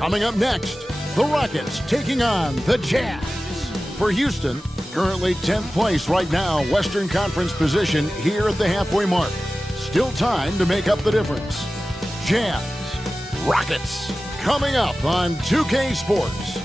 Coming up next, the Rockets taking on the Jazz. For Houston, currently 10th place right now, Western Conference position here at the halfway mark. Still time to make up the difference. Jazz, Rockets, coming up on 2K Sports.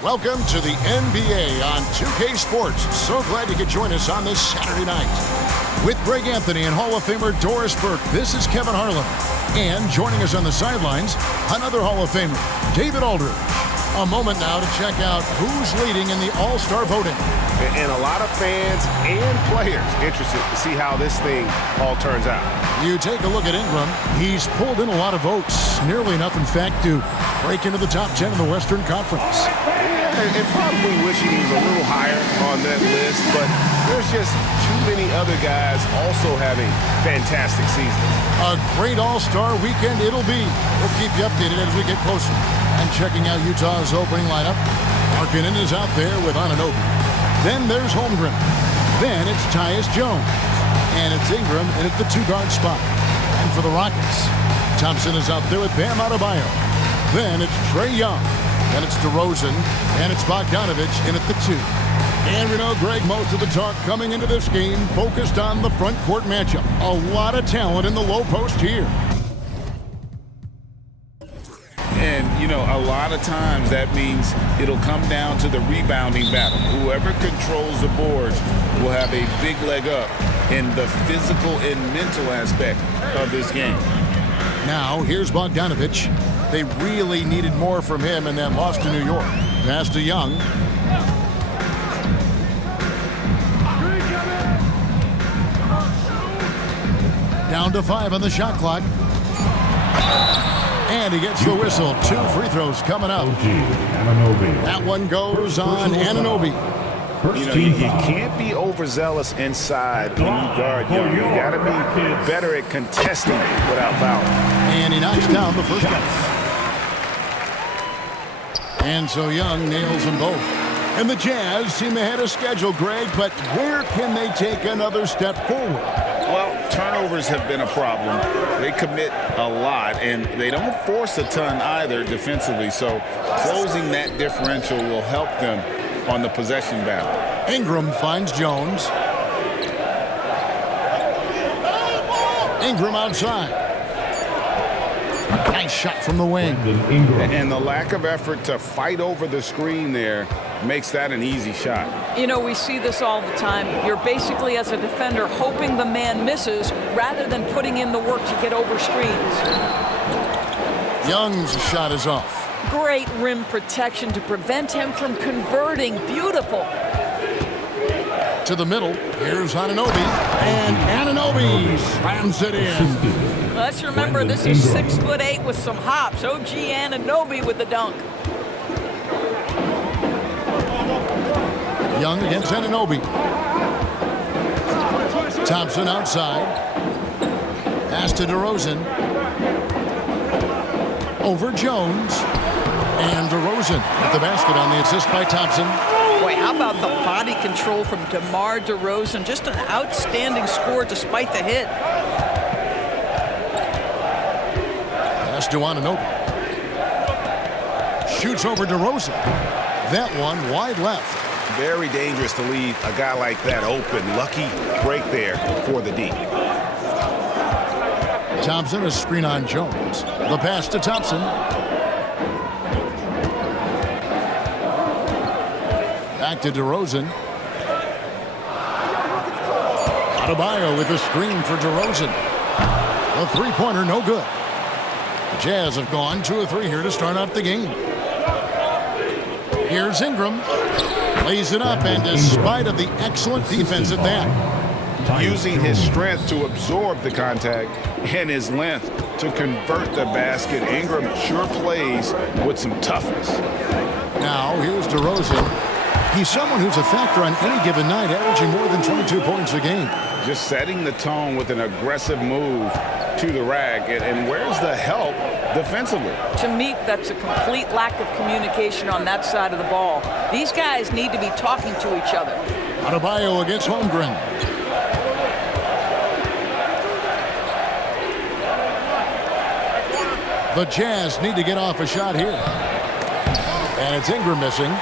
Welcome to the NBA on 2K Sports. So glad you could join us on this Saturday night. With Greg Anthony and Hall of Famer Doris Burke, this is Kevin Harlan. And joining us on the sidelines, another Hall of Famer, David Aldridge. A moment now to check out who's leading in the All-Star voting. And a lot of fans and players interested to see how this thing all turns out. You take a look at Ingram. He's pulled in a lot of votes. Nearly enough, in fact, to break into the top 10 in the Western Conference. And probably wishing he was a little higher on that list, but there's just too many other guys also having fantastic seasons. A great All-Star weekend it'll be. We'll keep you updated as we get closer. And checking out Utah's opening lineup, Markkanen is out there with Anunoby. Then there's Holmgren. Then it's Tyus Jones. And it's Ingram in at the two-guard spot. And for the Rockets, Thompson is out there with Bam Adebayo. Then it's Trae Young. Then it's DeRozan, and it's Bogdanovich in at the 2. And we know, Greg, most of the talk coming into this game focused on the front court matchup. A lot of talent in the low post here. And, you know, a lot of times that means it'll come down to the rebounding battle. Whoever controls the boards will have a big leg up in the physical and mental aspect of this game. Now, here's Bogdanovich. They really needed more from him in that loss to New York. Pass to Young. Down to 5 on the shot clock. And he gets the whistle. 2 free throws coming up. That one goes on Anunoby. You know, you can't be overzealous inside when you guard Young. You got to be better at contesting without fouling. And he knocks down the first one. And so Young nails them both. And the Jazz seem ahead of schedule, Greg, but where can they take another step forward? Well, turnovers have been a problem. They commit a lot, and they don't force a ton either defensively, so closing that differential will help them on the possession battle. Ingram finds Jones. Ingram outside. Nice shot from the wing. And the lack of effort to fight over the screen there makes that an easy shot. You know, we see this all the time. You're basically, as a defender, hoping the man misses rather than putting in the work to get over screens. Young's shot is off. Great rim protection to prevent him from converting. Beautiful. To the middle. Here's Anunoby. And Anunoby slams it in. Let's remember, this is 6'8" with some hops. OG Anunoby with the dunk. Young against Anunoby. Thompson outside. Pass to DeRozan. Over Jones. And DeRozan at the basket on the assist by Thompson. Boy, how about the body control from DeMar DeRozan? Just an outstanding score despite the hit. Pass to Anunoby. Shoots over DeRozan. That one wide left. Very dangerous to leave a guy like that open. Lucky break there for the D. Thompson, a screen on Jones. The pass to Thompson. Back to DeRozan. Adebayo with a screen for DeRozan. The three-pointer, no good. The Jazz have gone 2 of 3 here to start out the game. Here's Ingram. Lays it up, and despite of the excellent defense at that. Using his strength to absorb the contact and his length to convert the basket. Ingram sure plays with some toughness. Now, here's DeRozan. He's someone who's a factor on any given night, averaging more than 22 points a game. Just setting the tone with an aggressive move to the rack. And where's the help defensively? To me, that's a complete lack of communication on that side of the ball. These guys need to be talking to each other. Adebayo against Holmgren. The Jazz need to get off a shot here. And it's Ingram missing.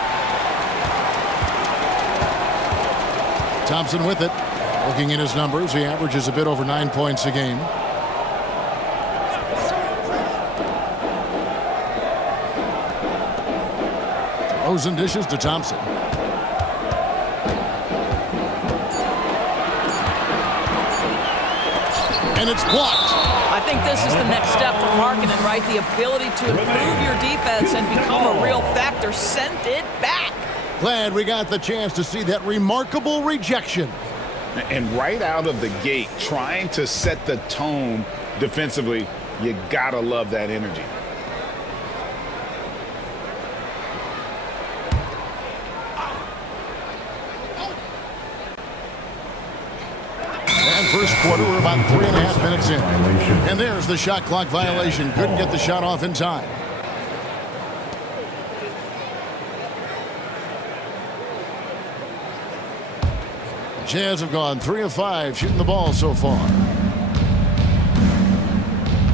Thompson with it. Looking at his numbers, he averages a bit over 9 points a game. Rosen dishes to Thompson. And it's blocked. I think this is the next step for Markkanen, right? The ability to improve your defense and become a real factor. Send it back. Glad we got the chance to see that remarkable rejection. And right out of the gate, trying to set the tone defensively, you gotta love that energy. And first quarter, we're about 3.5 minutes in. And there's the shot clock violation. Couldn't get the shot off in time. Jazz have gone 3 of 5 shooting the ball so far.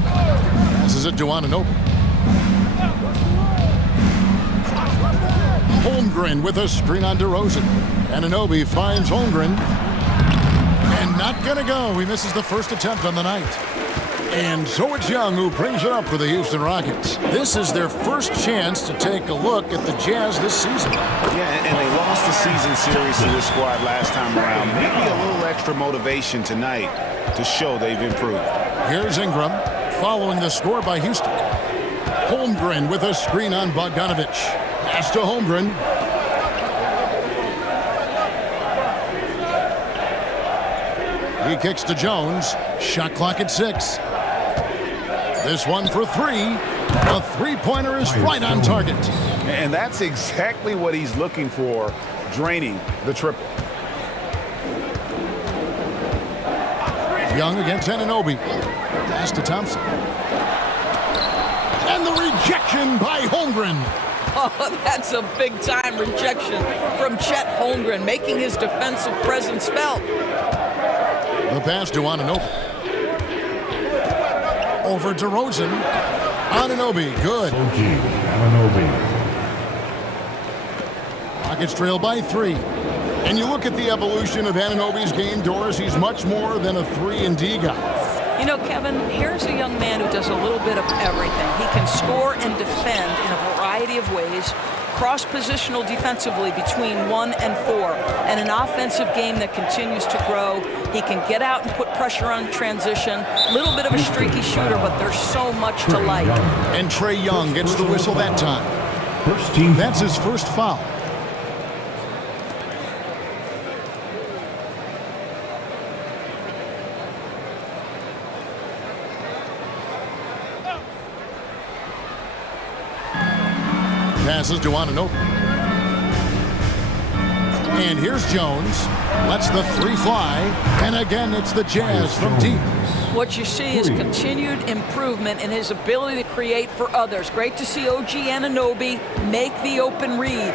Passes it to Anunoby. Holmgren with a screen on DeRozan. Anunoby finds Holmgren. And not going to go. He misses the first attempt on the night. And so it's Young who brings it up for the Houston Rockets. This is their first chance to take a look at the Jazz this season. Yeah, and they lost the season series to this squad last time around. Maybe a little extra motivation tonight to show they've improved. Here's Ingram following the score by Houston. Holmgren with a screen on Bogdanovich. Pass to Holmgren. He kicks to Jones. Shot clock at 6. This one for 3. The three-pointer is right on target. And that's exactly what he's looking for, draining the triple. Young against Anunoby. Pass to Thompson. And the rejection by Holmgren. Oh, that's a big-time rejection from Chet Holmgren, making his defensive presence felt. The pass to Anunoby. Over to Rosen. Anunoby, good. Rockets trail by 3. And you look at the evolution of Anunoby's game, Doris, he's much more than a 3-and-D guy. You know, Kevin, here's a young man who does a little bit of everything. He can score and defend in a variety of ways, cross-positional defensively between 1 and 4, and an offensive game that continues to grow. He can get out and put pressure on transition. A little bit of a streaky shooter, but there's so much to like. And Trae Young gets the whistle that time. That's his first foul. Passes to Anunoby. And here's Jones. Lets the 3 fly. And again, it's the Jazz from deep. What you see is continued improvement in his ability to create for others. Great to see OG Anunoby make the open read.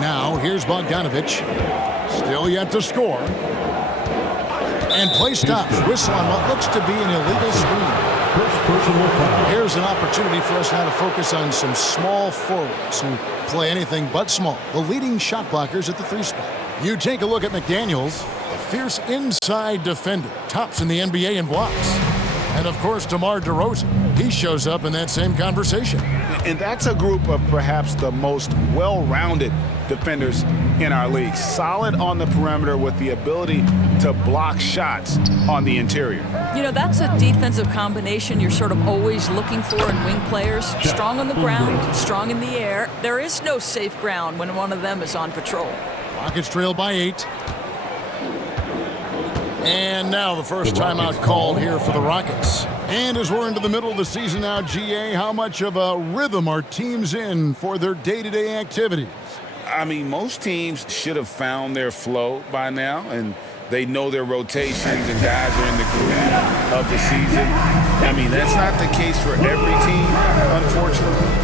Now, here's Bogdanovich. Still yet to score. And play stops. Whistle on what looks to be an illegal screen. Here's an opportunity for us now to focus on some small forwards who play anything but small. The leading shot blockers at the 3 spot. You take a look at McDaniels, a fierce inside defender, tops in the NBA in blocks. And of course, DeMar DeRozan. He shows up in that same conversation. And that's a group of perhaps the most well-rounded defenders in our league. Solid on the perimeter with the ability to block shots on the interior. You know, that's a defensive combination you're sort of always looking for in wing players. Strong on the ground, strong in the air. There is no safe ground when one of them is on patrol. Rockets trail by 8. And now the first timeout called here for the Rockets. And as we're into the middle of the season now, GA, how much of a rhythm are teams in for their day-to-day activities? I mean, most teams should have found their flow by now, and they know their rotations and guys are in the groove of the season. I mean, that's not the case for every team, unfortunately.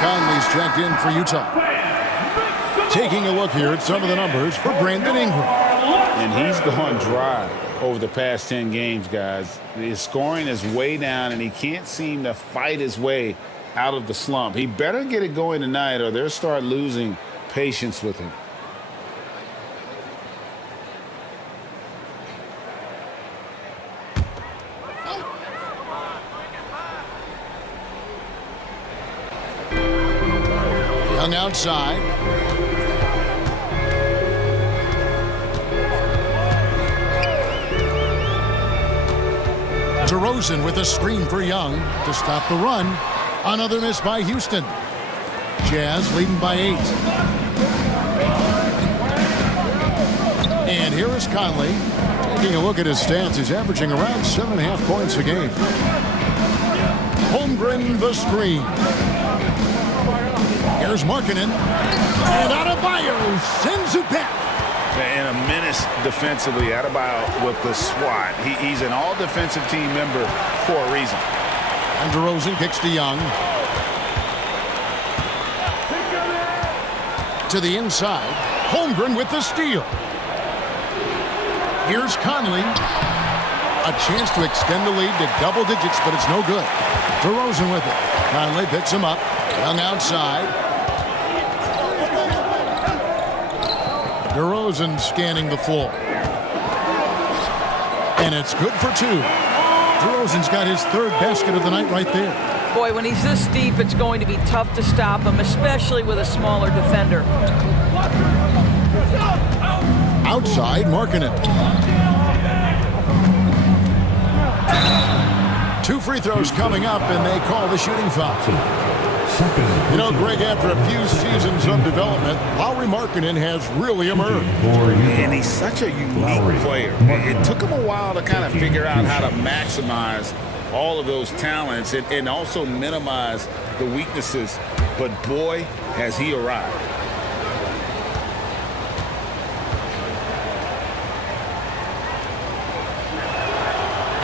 Conley's checked in for Utah. Taking a look here at some of the numbers for Brandon Ingram. And he's gone dry over the past 10 games, guys. His scoring is way down, and he can't seem to fight his way out of the slump. He better get it going tonight, or they'll start losing patience with him. Young outside. DeRozan with a screen for Young to stop the run. Another miss by Houston. Jazz leading by 8. And here is Conley. Taking a look at his stats, he's averaging around 7.5 points a game. Holmgren the screen. Here's Markkanen, and Adebayo sends it back. And a menace defensively. Adebayo with the swat. He's an all-defensive team member for a reason. And DeRozan kicks to Young. To the inside. Holmgren with the steal. Here's Conley. A chance to extend the lead to double digits, but it's no good. DeRozan with it. Conley picks him up. Young outside. DeRozan scanning the floor. And it's good for 2. DeRozan's got his 3rd basket of the night right there. Boy, when he's this deep, it's going to be tough to stop him, especially with a smaller defender. Outside, Markkanen. 2 free throws coming up, and they call the shooting foul. You know, Greg, after a few seasons of development, Lauri Markkanen has really emerged. And he's such a unique player. It took him a while to kind of figure out how to maximize all of those talents and also minimize the weaknesses. But boy, has he arrived.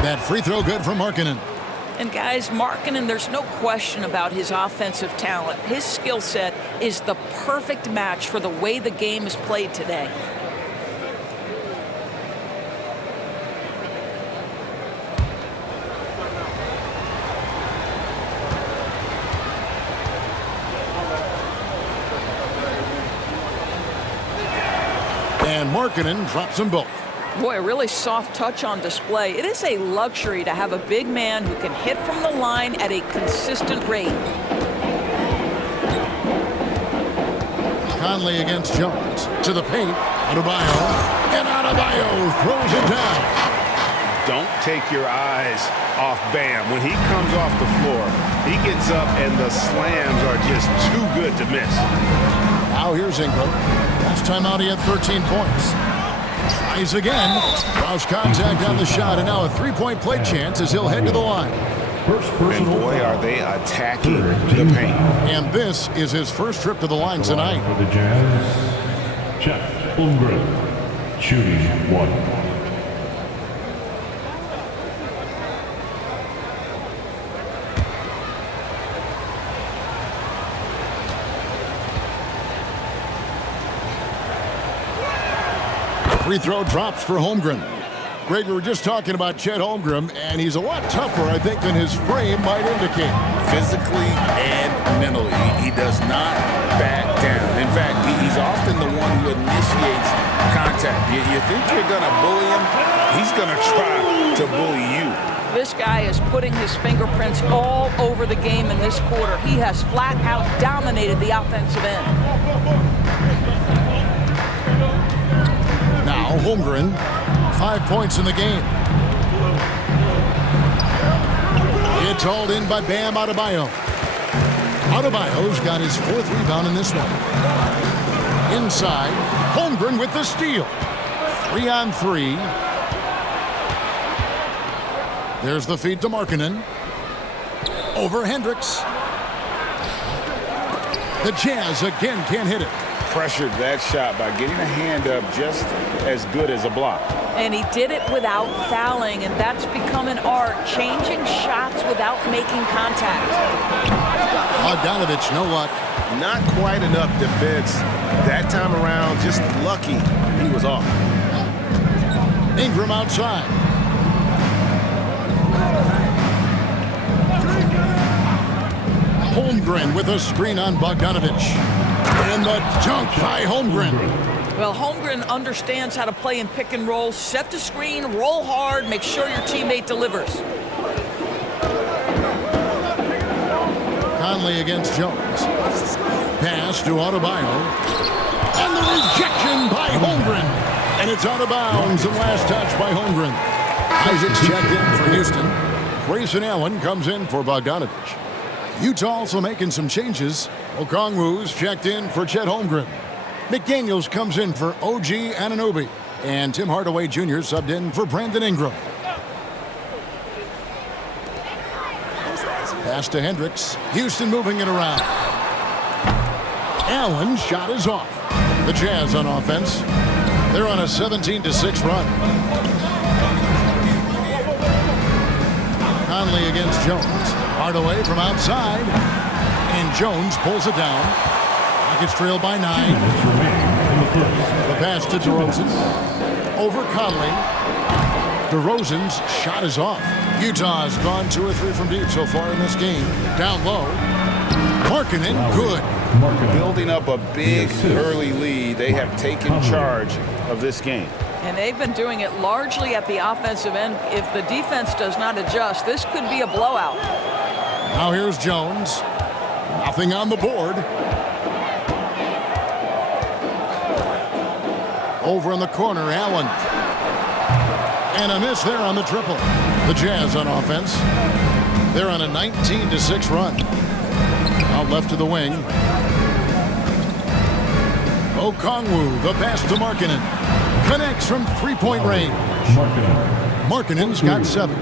That free throw good for Markkanen. And guys, Markkanen, there's no question about his offensive talent. His skill set is the perfect match for the way the game is played today. And Markkanen drops them both. Boy, a really soft touch on display. It is a luxury to have a big man who can hit from the line at a consistent rate. Conley against Jones. To the paint. Adebayo. And Adebayo throws it down. Don't take your eyes off Bam. When he comes off the floor, he gets up and the slams are just too good to miss. Now here's Ingram. Last time out he had 13 points. Tries again. Lost contact on the shot, and now a 3-point play chance as he'll head to the line. And boy, are they attacking the paint. And this is his first trip to the line tonight. For the Jazz, Jeff Holmgren, shooting 1. Free throw drops for Holmgren. Greg, we were just talking about Chet Holmgren, and he's a lot tougher, I think, than his frame might indicate. Physically and mentally, he does not back down. In fact, he's often the one who initiates contact. You think you're going to bully him? He's going to try to bully you. This guy is putting his fingerprints all over the game in this quarter. He has flat out dominated the offensive end. Now Holmgren, 5 points in the game. It's hauled in by Bam Adebayo. Adebayo's got his 4th rebound in this one. Inside, Holmgren with the steal. 3 on 3. There's the feed to Markkanen. Over Hendricks. The Jazz again can't hit it. Pressured that shot by getting a hand up just as good as a block. And he did it without fouling, and that's become an art, changing shots without making contact. Bogdanovich, no luck. Not quite enough defense. That time around, just lucky he was off. Ingram outside. Holmgren with a screen on Bogdanovich. And the dunk by Holmgren. Well, Holmgren understands how to play in pick and roll. Set the screen, roll hard, make sure your teammate delivers. Conley against Jones. Pass to Adebayo. And the rejection by Holmgren. And it's out of bounds and last touch by Holmgren. Isaac's checked in for Houston. Grayson Allen comes in for Bogdanovich. Utah also making some changes. Okongwu's checked in for Chet Holmgren. McDaniels comes in for OG Anunoby. And Tim Hardaway Jr. subbed in for Brandon Ingram. Pass to Hendricks. Houston moving it around. Allen's shot is off. The Jazz on offense. They're on a 17-6 run. Conley against Jones. Hardaway from outside. And Jones pulls it down. Rockets trail by 9. The pass to DeRozan. Over Conley. DeRozan's shot is off. Utah's gone 2 or 3 from deep so far in this game. Down low. Markkanen, good. Building up a big early lead, they have taken charge of this game. And they've been doing it largely at the offensive end. If the defense does not adjust, this could be a blowout. Now here's Jones. Nothing on the board. Over in the corner, Allen. And a miss there on the triple. The Jazz on offense. They're on a 19-6 run. Out left to the wing. Okongwu, the pass to Markkanen. Connects from 3-point range. Markkanen's got 7.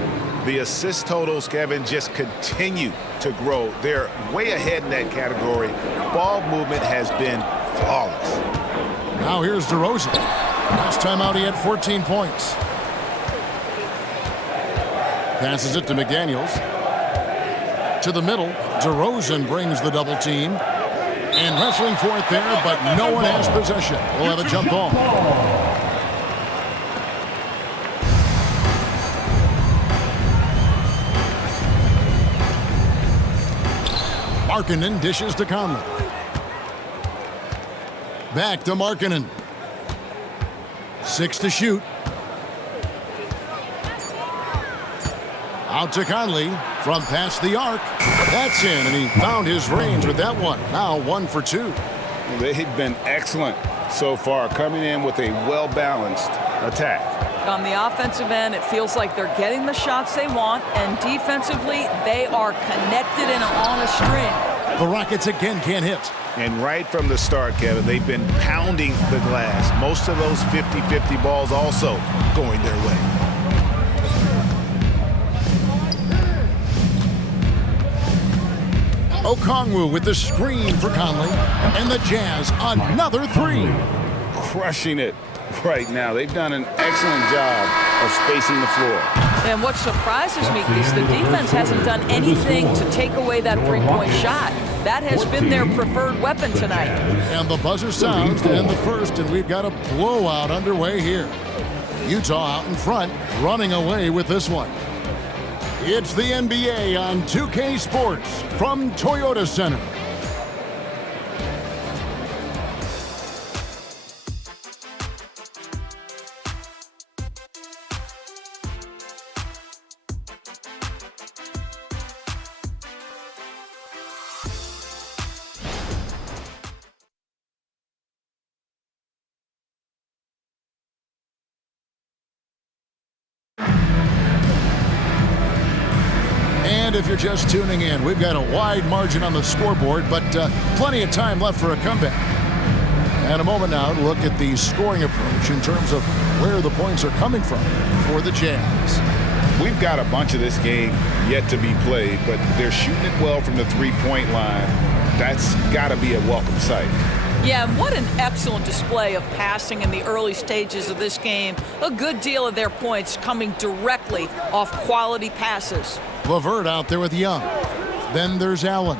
The assist totals, Kevin, just continue to grow. They're way ahead in that category. Ball movement has been flawless. Now here's DeRozan. Last time out he had 14 points. Passes it to McDaniels. To the middle. DeRozan brings the double team. And wrestling for it there, but no one has possession. We'll have a jump ball. Markkanen dishes to Conley. Back to Markkanen. 6 to shoot. Out to Conley from past the arc. That's in, and he found his range with that one. Now 1 for 2. They've been excellent so far, coming in with a well-balanced attack. On the offensive end, it feels like they're getting the shots they want, and defensively, they are connected and on a string. The Rockets again can't hit. And right from the start, Kevin, they've been pounding the glass. Most of those 50-50 balls also going their way. Okongwu with the screen for Conley. And the Jazz, another 3. Crushing it right now. They've done an excellent job of spacing the floor. And what surprises me is the defense hasn't done anything to take away that 3-point shot. That has been their preferred weapon tonight. And the buzzer sounds to end the first, and we've got a blowout underway here. Utah out in front, running away with this one. It's the NBA on 2K Sports from Toyota Center. And if you're just tuning in, we've got a wide margin on the scoreboard, but plenty of time left for a comeback. And a moment now to look at the scoring approach in terms of where the points are coming from for the Jazz. We've got a bunch of this game yet to be played, but they're shooting it well from the three-point line. That's got to be a welcome sight. Yeah, and what an excellent display of passing in the early stages of this game. A good deal of their points coming directly off quality passes. LeVert out there with Young. Then there's Allen.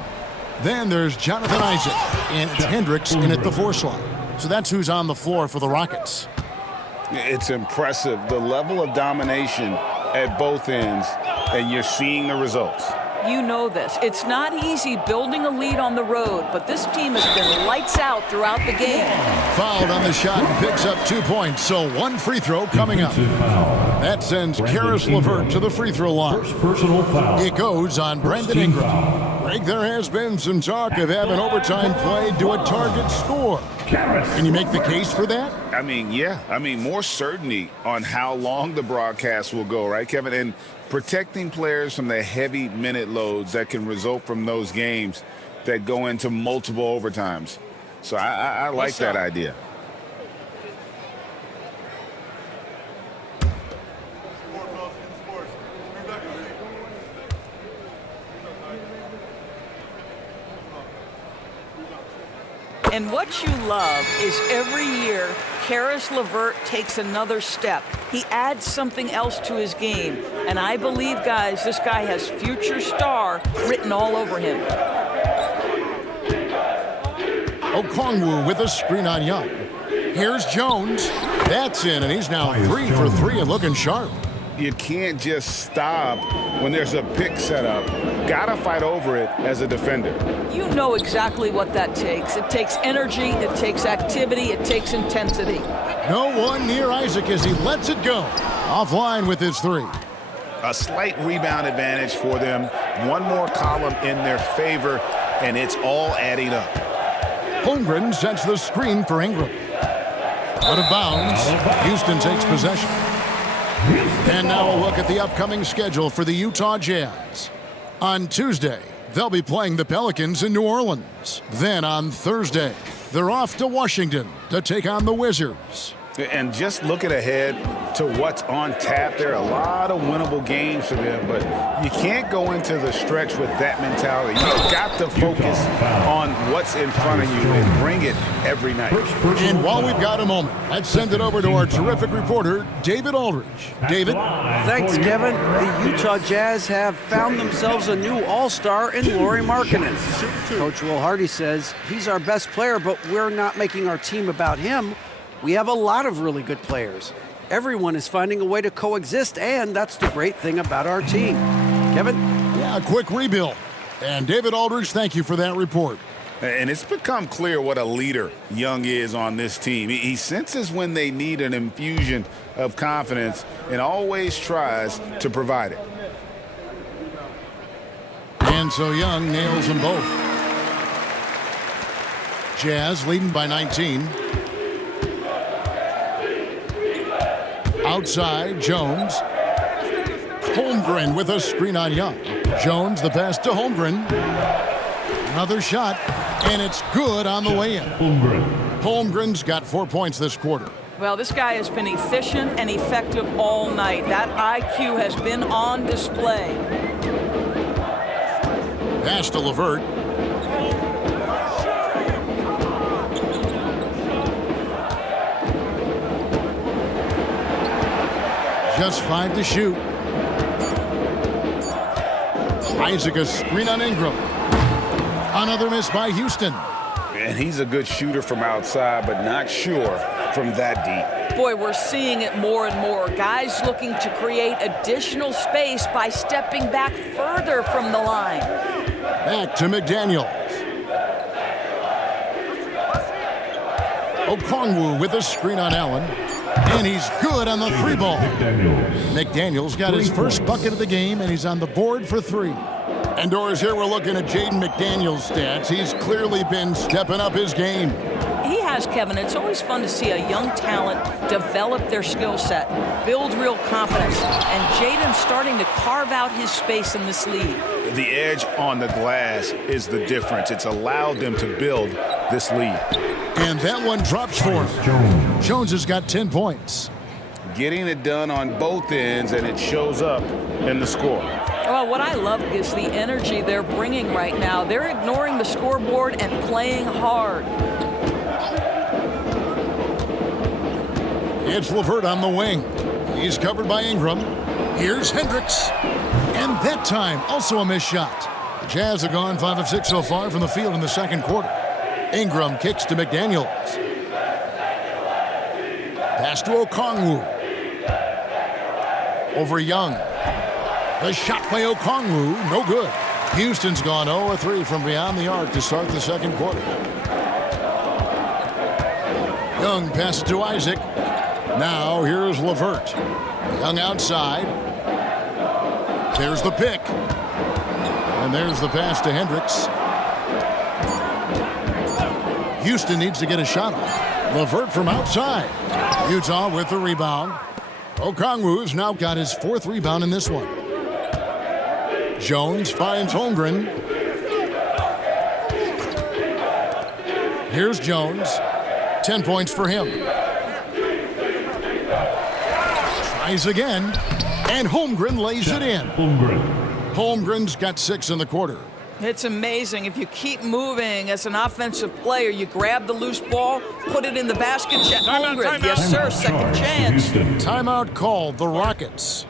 Then there's Jonathan Isaac. And it's Hendricks in at the 4 slot. So that's who's on the floor for the Rockets. It's impressive, the level of domination at both ends, and you're seeing the results. You know this. It's not easy building a lead on the road, but this team has been lights out throughout the game. Fouled on the shot and picks up 2 points, so 1 free throw coming up. That sends Karis LeVert to the free throw line. First personal foul. It goes on Brandon Ingram. Greg, there has been some talk of having overtime played to a target score. Can you make the case for that? I mean, yeah. I mean, more certainty on how long the broadcast will go, right, Kevin? And protecting players from the heavy minute loads that can result from those games that go into multiple overtimes. So I like that idea. And what you love is every year, Karis LeVert takes another step. He adds something else to his game. And I believe, guys, this guy has future star written all over him. Okongwu with a screen on Young. Here's Jones. That's in, and he's now 3 for 3 and looking sharp. You can't just stop when there's a pick set up. Gotta fight over it as a defender. You know exactly what that takes. It takes energy, it takes activity, it takes intensity. No one near Isaac as he lets it go. Offline with his 3. A slight rebound advantage for them. One more column in their favor, and it's all adding up. Holmgren sets the screen for Ingram. Out of bounds. Houston takes possession. And now a look at the upcoming schedule for the Utah Jazz. On Tuesday, they'll be playing the Pelicans in New Orleans. Then on Thursday, they're off to Washington to take on the Wizards. And just looking ahead to what's on tap, there are a lot of winnable games for them, but you can't go into the stretch with that mentality. You've got to focus on what's in front of you and bring it every night. And while we've got a moment, let's send it over to our terrific reporter, David Aldridge. David? Thanks, Kevin. The Utah Jazz have found themselves a new all-star in Lauri Markkanen. Coach Will Hardy says he's our best player, but we're not making our team about him. We have a lot of really good players. Everyone is finding a way to coexist, and that's the great thing about our team. Kevin? Yeah, a quick rebuild. And David Aldridge, thank you for that report. And it's become clear what a leader Young is on this team. He senses when they need an infusion of confidence and always tries to provide it. And so Young nails them both. Jazz leading by 19. Outside, Jones. Holmgren with a screen on Young. Jones, the pass to Holmgren. Another shot, and it's good on the way in. Holmgren's got 4 points this quarter. Well, this guy has been efficient and effective all night. That IQ has been on display. Pass to LeVert. Just 5 to shoot. Isaac a screen on Ingram. Another miss by Houston. And he's a good shooter from outside, but not sure from that deep. Boy, we're seeing it more and more. Guys looking to create additional space by stepping back further from the line. Back to McDaniels. Okongwu with a screen on Allen. And he's good on the three ball. McDaniels got his first bucket of the game, and he's on the board for 3. And Doris, here we're looking at Jaden McDaniels' stats. He's clearly been stepping up his game. He has, Kevin. It's always fun to see a young talent develop their skill set, build real confidence, and Jaden's starting to carve out his space in this league. The edge on the glass is the difference. It's allowed them to build this lead. And that one drops for him. Jones has got 10 points. Getting it done on both ends, and it shows up in the score. Well, what I love is the energy they're bringing right now. They're ignoring the scoreboard and playing hard. It's LeVert on the wing. He's covered by Ingram. Here's Hendricks. And that time, also a missed shot. The Jazz have gone 5 of 6 so far from the field in the second quarter. Ingram kicks to McDaniels. Pass to Okongwu. Over Young. The shot by Okongwu, no good. Houston's gone 0 of 3 from beyond the arc to start the second quarter. Young passes to Isaac. Now here's LeVert. Young outside. There's the pick. And there's the pass to Hendricks. Houston needs to get a shot off. LeVert from outside. Utah with the rebound. Okongwu's now got his 4th rebound in this one. Jones finds Holmgren. Here's Jones. 10 points for him. Tries again. And Holmgren lays it in. Holmgren's got 6 in the quarter. It's amazing. If you keep moving as an offensive player, you grab the loose ball, put it in the basket, check Holmgren. Yes, sir, second chance. Timeout called, the Rockets.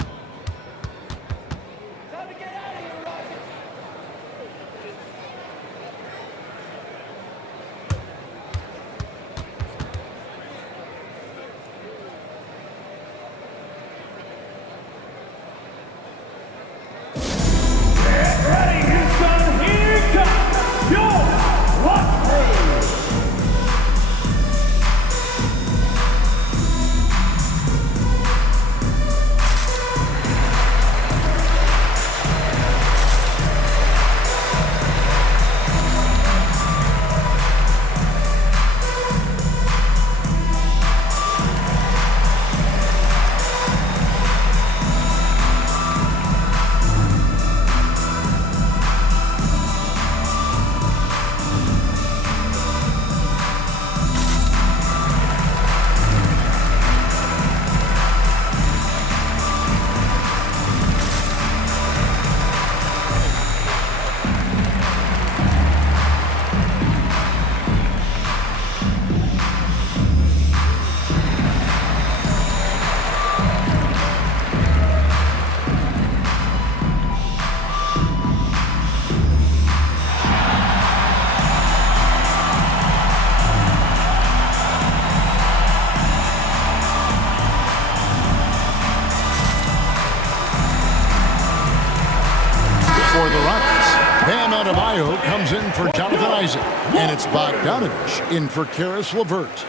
For the Rockets, Bam Adebayo comes in for Jonathan Isaac, and it's Bogdanovich in for Karis LeVert.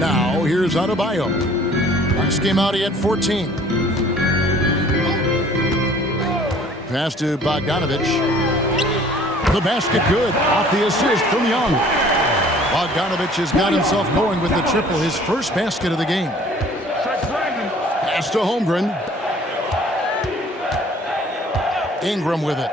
Now, here's Adebayo. Last game out, he had 14. Pass to Bogdanovich. The basket good. Off the assist from Young. Bogdanovich has got himself going with the triple, his first basket of the game. Pass to Holmgren. Ingram with it.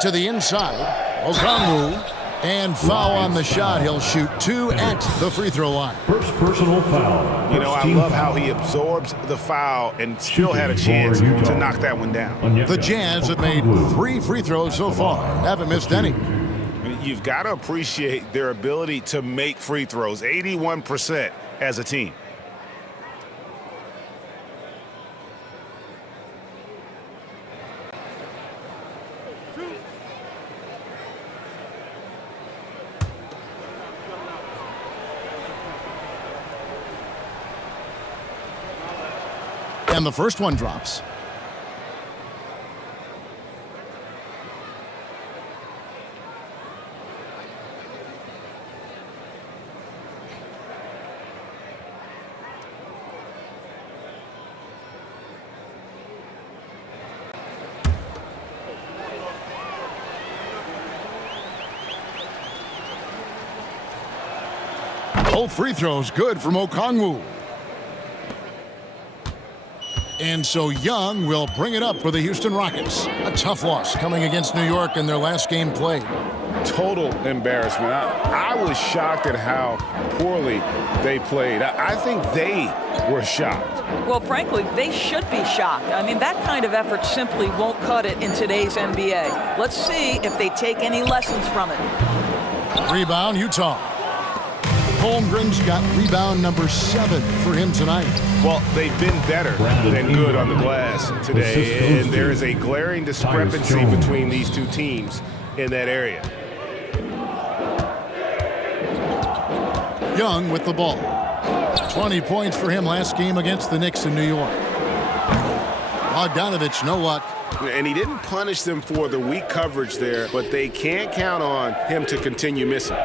To the inside. Okongwu. And foul on the shot. He'll shoot 2 at the free throw line. First personal foul. You know, I love how he absorbs the foul and still had a chance to knock that one down. The Jazz have made 3 free throws so far. Haven't missed any. You've got to appreciate their ability to make free throws. 81% as a team. And the first one drops. Both free throws good from Okongwu. And so Young will bring it up for the Houston Rockets. A tough loss coming against New York in their last game played. Total embarrassment. I was shocked at how poorly they played. I think they were shocked. Well, frankly, they should be shocked. I mean, that kind of effort simply won't cut it in today's NBA. Let's see if they take any lessons from it. Rebound, Utah. Holmgren's got rebound number 7 for him tonight. Well, they've been better than good on the glass today, and there is a glaring discrepancy between these two teams in that area. Young with the ball. 20 points for him last game against the Knicks in New York. Bogdanovich, no luck. And he didn't punish them for the weak coverage there, but they can't count on him to continue missing.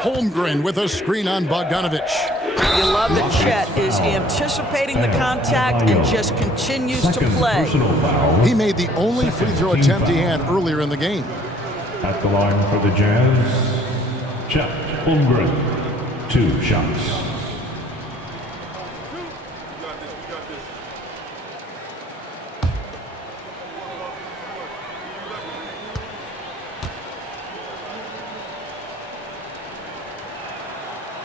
Holmgren with a screen on Bogdanovich. You love that Chet is anticipating the contact and just continues to play. He made the only free throw attempt he had earlier in the game. At the line for the Jazz, Chet Holmgren, 2 shots.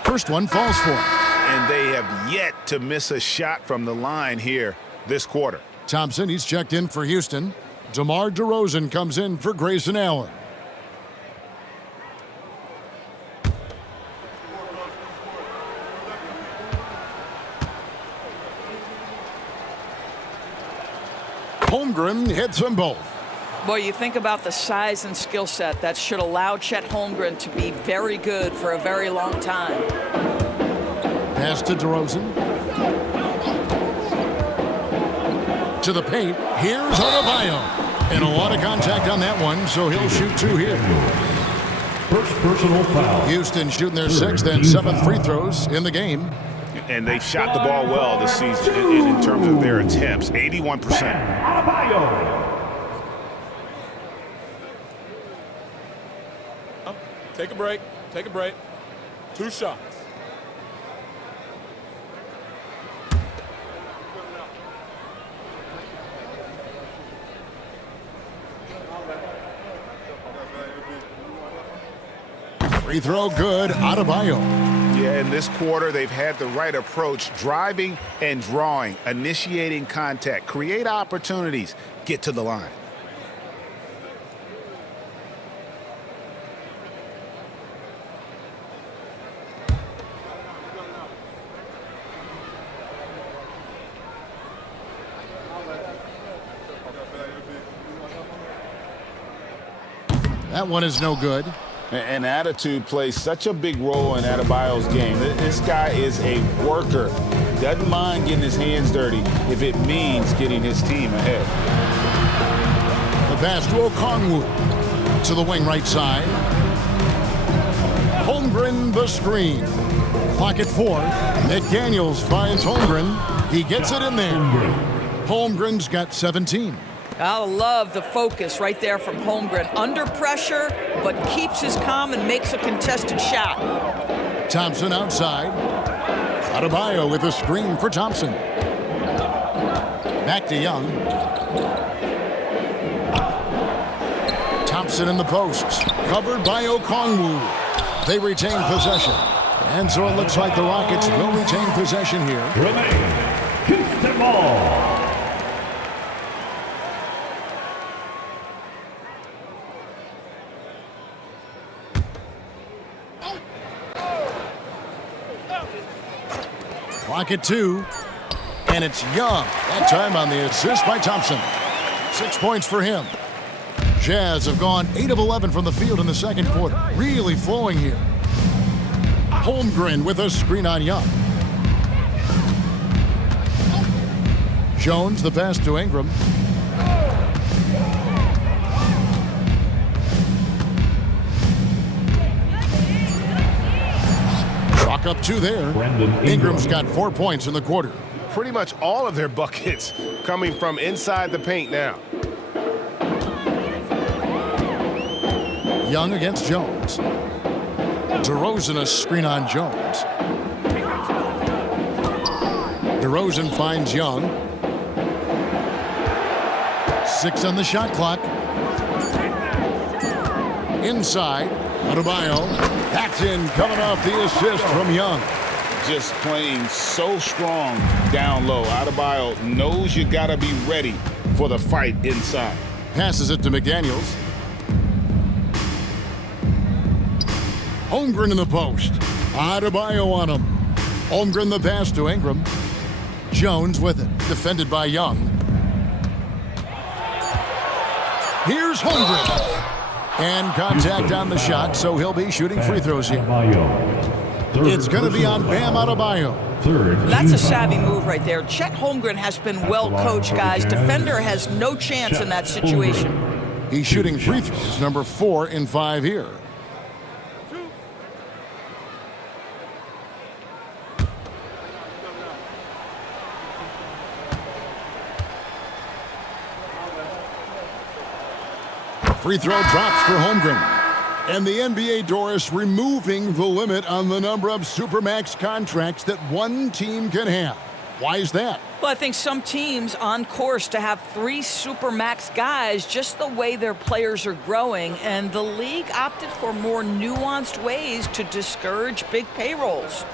First one falls for him. And they have yet to miss a shot from the line here this quarter. Thompson, he's checked in for Houston. DeMar DeRozan comes in for Grayson Allen. Holmgren hits them both. Boy, you think about the size and skill set that should allow Chet Holmgren to be very good for a very long time. Pass to DeRozan. To the paint. Here's Adebayo. And a lot of contact on that one, so he'll shoot 2 here. First personal foul. Houston shooting their 6th and 7th free throws in the game. And they've shot the ball well this season in terms of their attempts, 81%. Adebayo. Take a break. Take a break. 2 shots. Free throw good, Adebayo. Yeah, in this quarter, they've had the right approach, driving and drawing, initiating contact, create opportunities, get to the line. That one is no good. And attitude plays such a big role in Adebayo's game. This guy is a worker. Doesn't mind getting his hands dirty if it means getting his team ahead. The pass to Okongwu. To the wing right side. Holmgren the screen. Clock at 4. McDaniels finds Holmgren. He gets it in there. Holmgren's got 17. I love the focus right there from Holmgren. Under pressure, but keeps his calm and makes a contested shot. Thompson outside. Adebayo with a screen for Thompson. Back to Young. Thompson in the posts. Covered by Okongwu. They retain possession. And so it looks like the Rockets will retain possession here. Remain. Houston ball. Clock at 2. And it's Young. That time on the assist by Thompson. 6 points for him. Jazz have gone 8 of 11 from the field in the second quarter. Really flowing here. Holmgren with a screen on Young. Jones, the pass to Ingram. Chalk up 2 there. Ingram's got 4 points in the quarter. Pretty much all of their buckets coming from inside the paint now. Young against Jones. DeRozan a screen on Jones. DeRozan finds Young. 6 on the shot clock. Inside, Adebayo. That's in, coming off the assist from Young. Just playing so strong down low. Adebayo knows you got to be ready for the fight inside. Passes it to McDaniels. Holmgren in the post. Adebayo on him. Holmgren the pass to Ingram. Jones with it. Defended by Young. Here's Holmgren. And contact on the shot, so he'll be shooting free throws here. It's going to be on Bam Adebayo. That's a savvy move right there. Chet Holmgren has been well coached, guys. Defender has no chance in that situation. He's shooting free throws, number 4 in 5 here. Free throw drops for Holmgren. And the NBA, Doris, removing the limit on the number of Supermax contracts that one team can have. Why is that? Well, I think some teams on course to have 3 Supermax guys, just the way their players are growing, and the league opted for more nuanced ways to discourage big payrolls.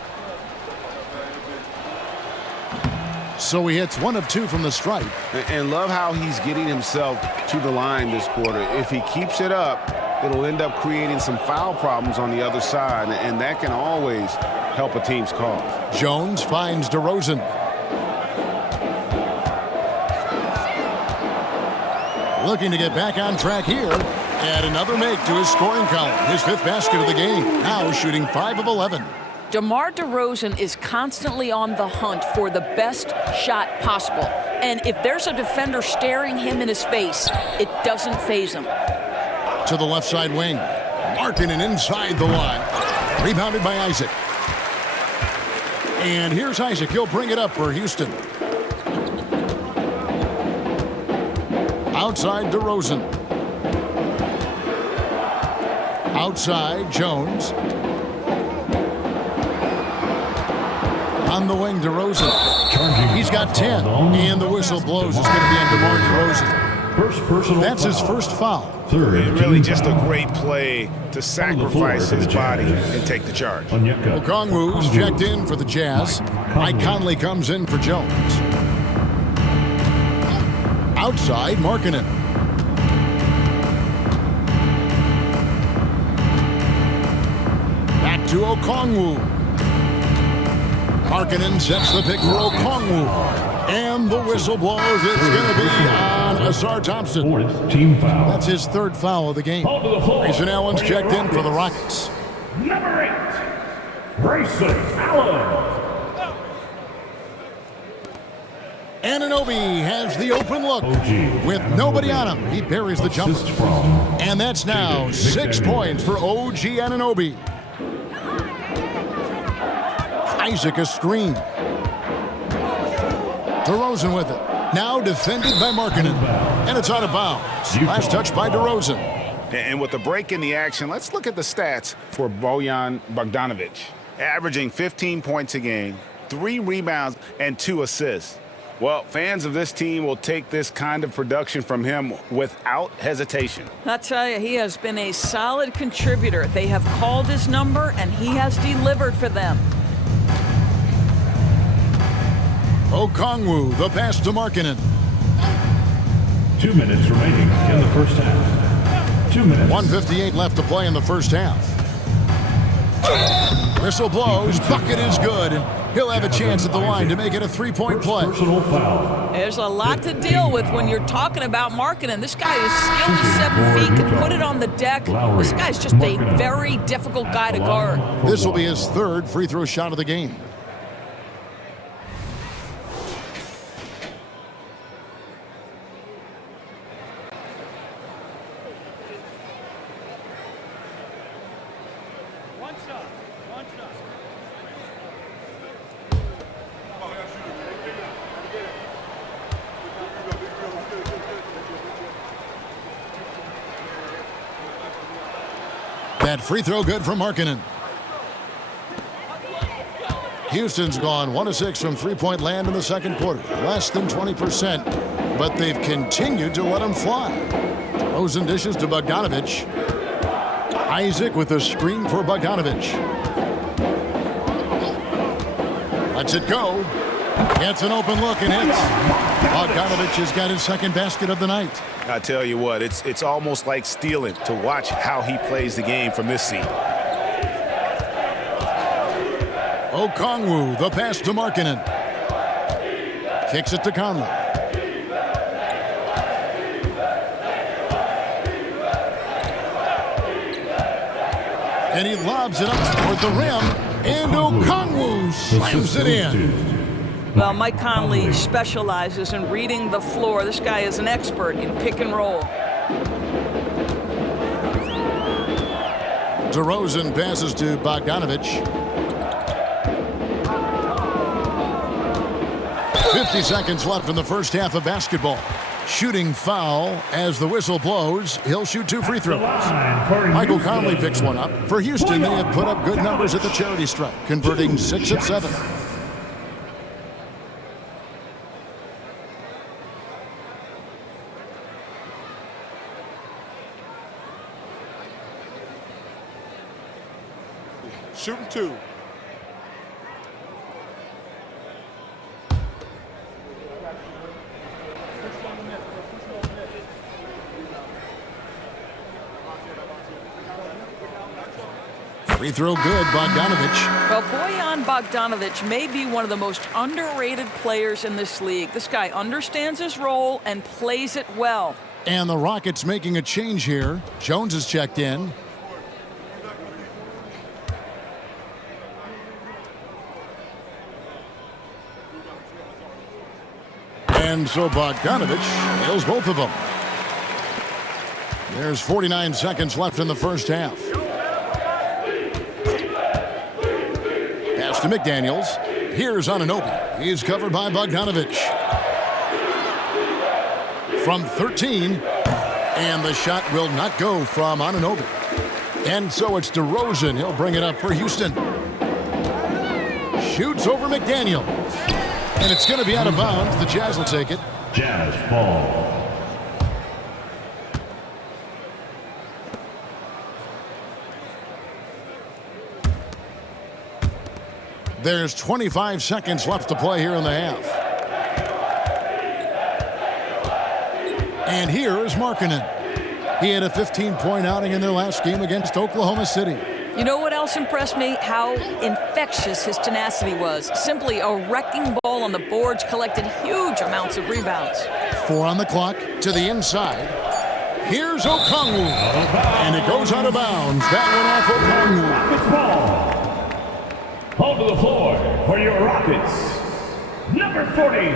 So he hits 1 of 2 from the stripe. And love how he's getting himself to the line this quarter. If he keeps it up, it'll end up creating some foul problems on the other side, and that can always help a team's cause. Jones finds DeRozan. Looking to get back on track here. Add another make to his scoring column. His 5th basket of the game. Now shooting 5 of 11. DeMar DeRozan is constantly on the hunt for the best shot possible. And if there's a defender staring him in his face, it doesn't faze him. To the left side wing. Markkanen inside the line. Rebounded by Isaac. And here's Isaac. He'll bring it up for Houston. Outside DeRozan. Outside Jones. On the wing, DeRozan. He's got 10. And the whistle blows. It's going to be on DeMar DeRozan. That's his first foul. Really just a great play to sacrifice his body and take the charge. Okongwu's checked in for the Jazz. Mike Conley comes in for Jones. Outside, Markkanen. Back to Okongwu. Markkanen sets the pick for Okongwu. And the whistle blows. It's going to be on Asar Thompson. That's his 3rd foul of the game. Grayson Allen's checked in for the Rockets. Number 8, Grayson Allen. Anunoby has the open look with nobody on him. He buries the jumper. And that's now 6 points for OG Anunoby. Isaac a screen. DeRozan with it. Now defended by Markkanen. And it's out of bounds. Last touch by DeRozan. And with the break in the action, let's look at the stats for Bojan Bogdanovic. Averaging 15 points a game, 3 rebounds, and 2 assists. Well, fans of this team will take this kind of production from him without hesitation. I tell you, he has been a solid contributor. They have called his number, and he has delivered for them. Okongwu, the pass to Markkanen. 2 minutes remaining in the first half. 2 minutes. 1:58 left to play in the first half. Whistle blows, bucket is good, and he'll have a chance at the line to make it a three-point play. Personal foul. There's a lot to deal with when you're talking about Markkanen. This guy is skilled as 7 feet, can put it on the deck. This guy's just a very difficult guy to guard. This will be his third free throw shot of the game. That free throw good from Markkanen. Houston's gone 1 of 6 from three-point land in the second quarter. Less than 20%, but they've continued to let him fly. DeRozan dishes to Bogdanovich. Isaac with a screen for Bogdanovich. Lets it go. Gets an open look and hits. Bogdanovich has got his second basket of the night. I tell you what, it's almost like stealing to watch how he plays the game from this seat. Okongwu, the pass to Markkanen. Kicks it to Conley. And he lobs it up toward the rim. And Okongwu slams it in. Well, Mike Conley specializes in reading the floor. This guy is an expert in pick and roll. DeRozan passes to Bogdanovich. 50 seconds left in the first half of basketball. Shooting foul as the whistle blows. He'll shoot 2 free throws. Michael Conley picks one up. For Houston, they have put up good numbers at the charity stripe, converting 6 of 7. Shooting 2. Free throw good, Bogdanovich. Well, Bojan Bogdanovich may be one of the most underrated players in this league. This guy understands his role and plays it well. And the Rockets making a change here. Jones has checked in. And so Bogdanovich nails both of them. There's 49 seconds left in the first half. Pass to McDaniels. Here's Anunoby. He's covered by Bogdanovich. From 13. And the shot will not go from Anunoby. And so it's DeRozan. He'll bring it up for Houston. Shoots over McDaniels. And it's going to be out of bounds. The Jazz will take it. Jazz ball. There's 25 seconds left to play here in the half. And here is Markkanen. He had a 15-point outing in their last game against Oklahoma City. You know what else impressed me? How infectious his tenacity was. Simply a wrecking ball on the boards, collected huge amounts of rebounds. 4 on the clock to the inside. Here's Okongwu. And it goes out of bounds. That one off Okongwu. Hold to the floor for your Rockets. Number 40,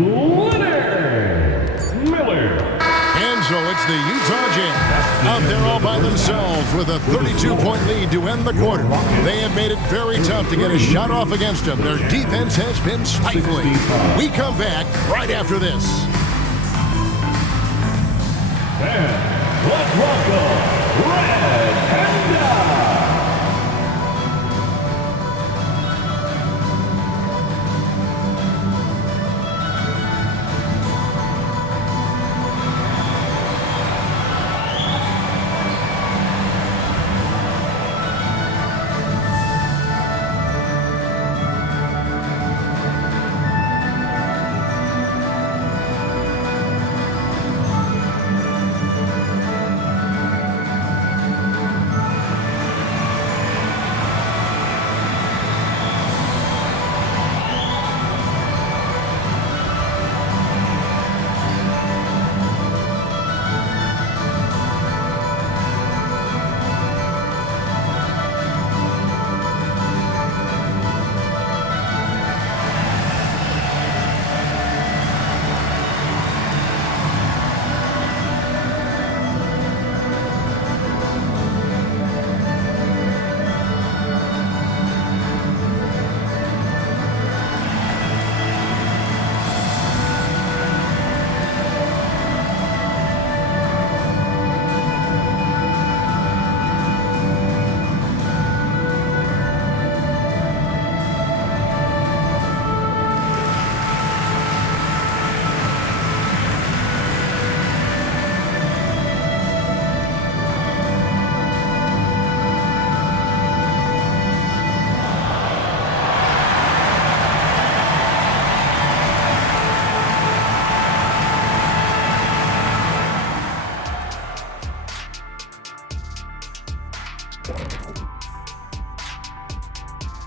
Leonard Miller. And so it's the Utah Jazz out there all by themselves with a 32-point lead to end the quarter. They have made it very tough to get a shot off against them. Their defense has been stifling. We come back right after this. And let's welcome Red Panda.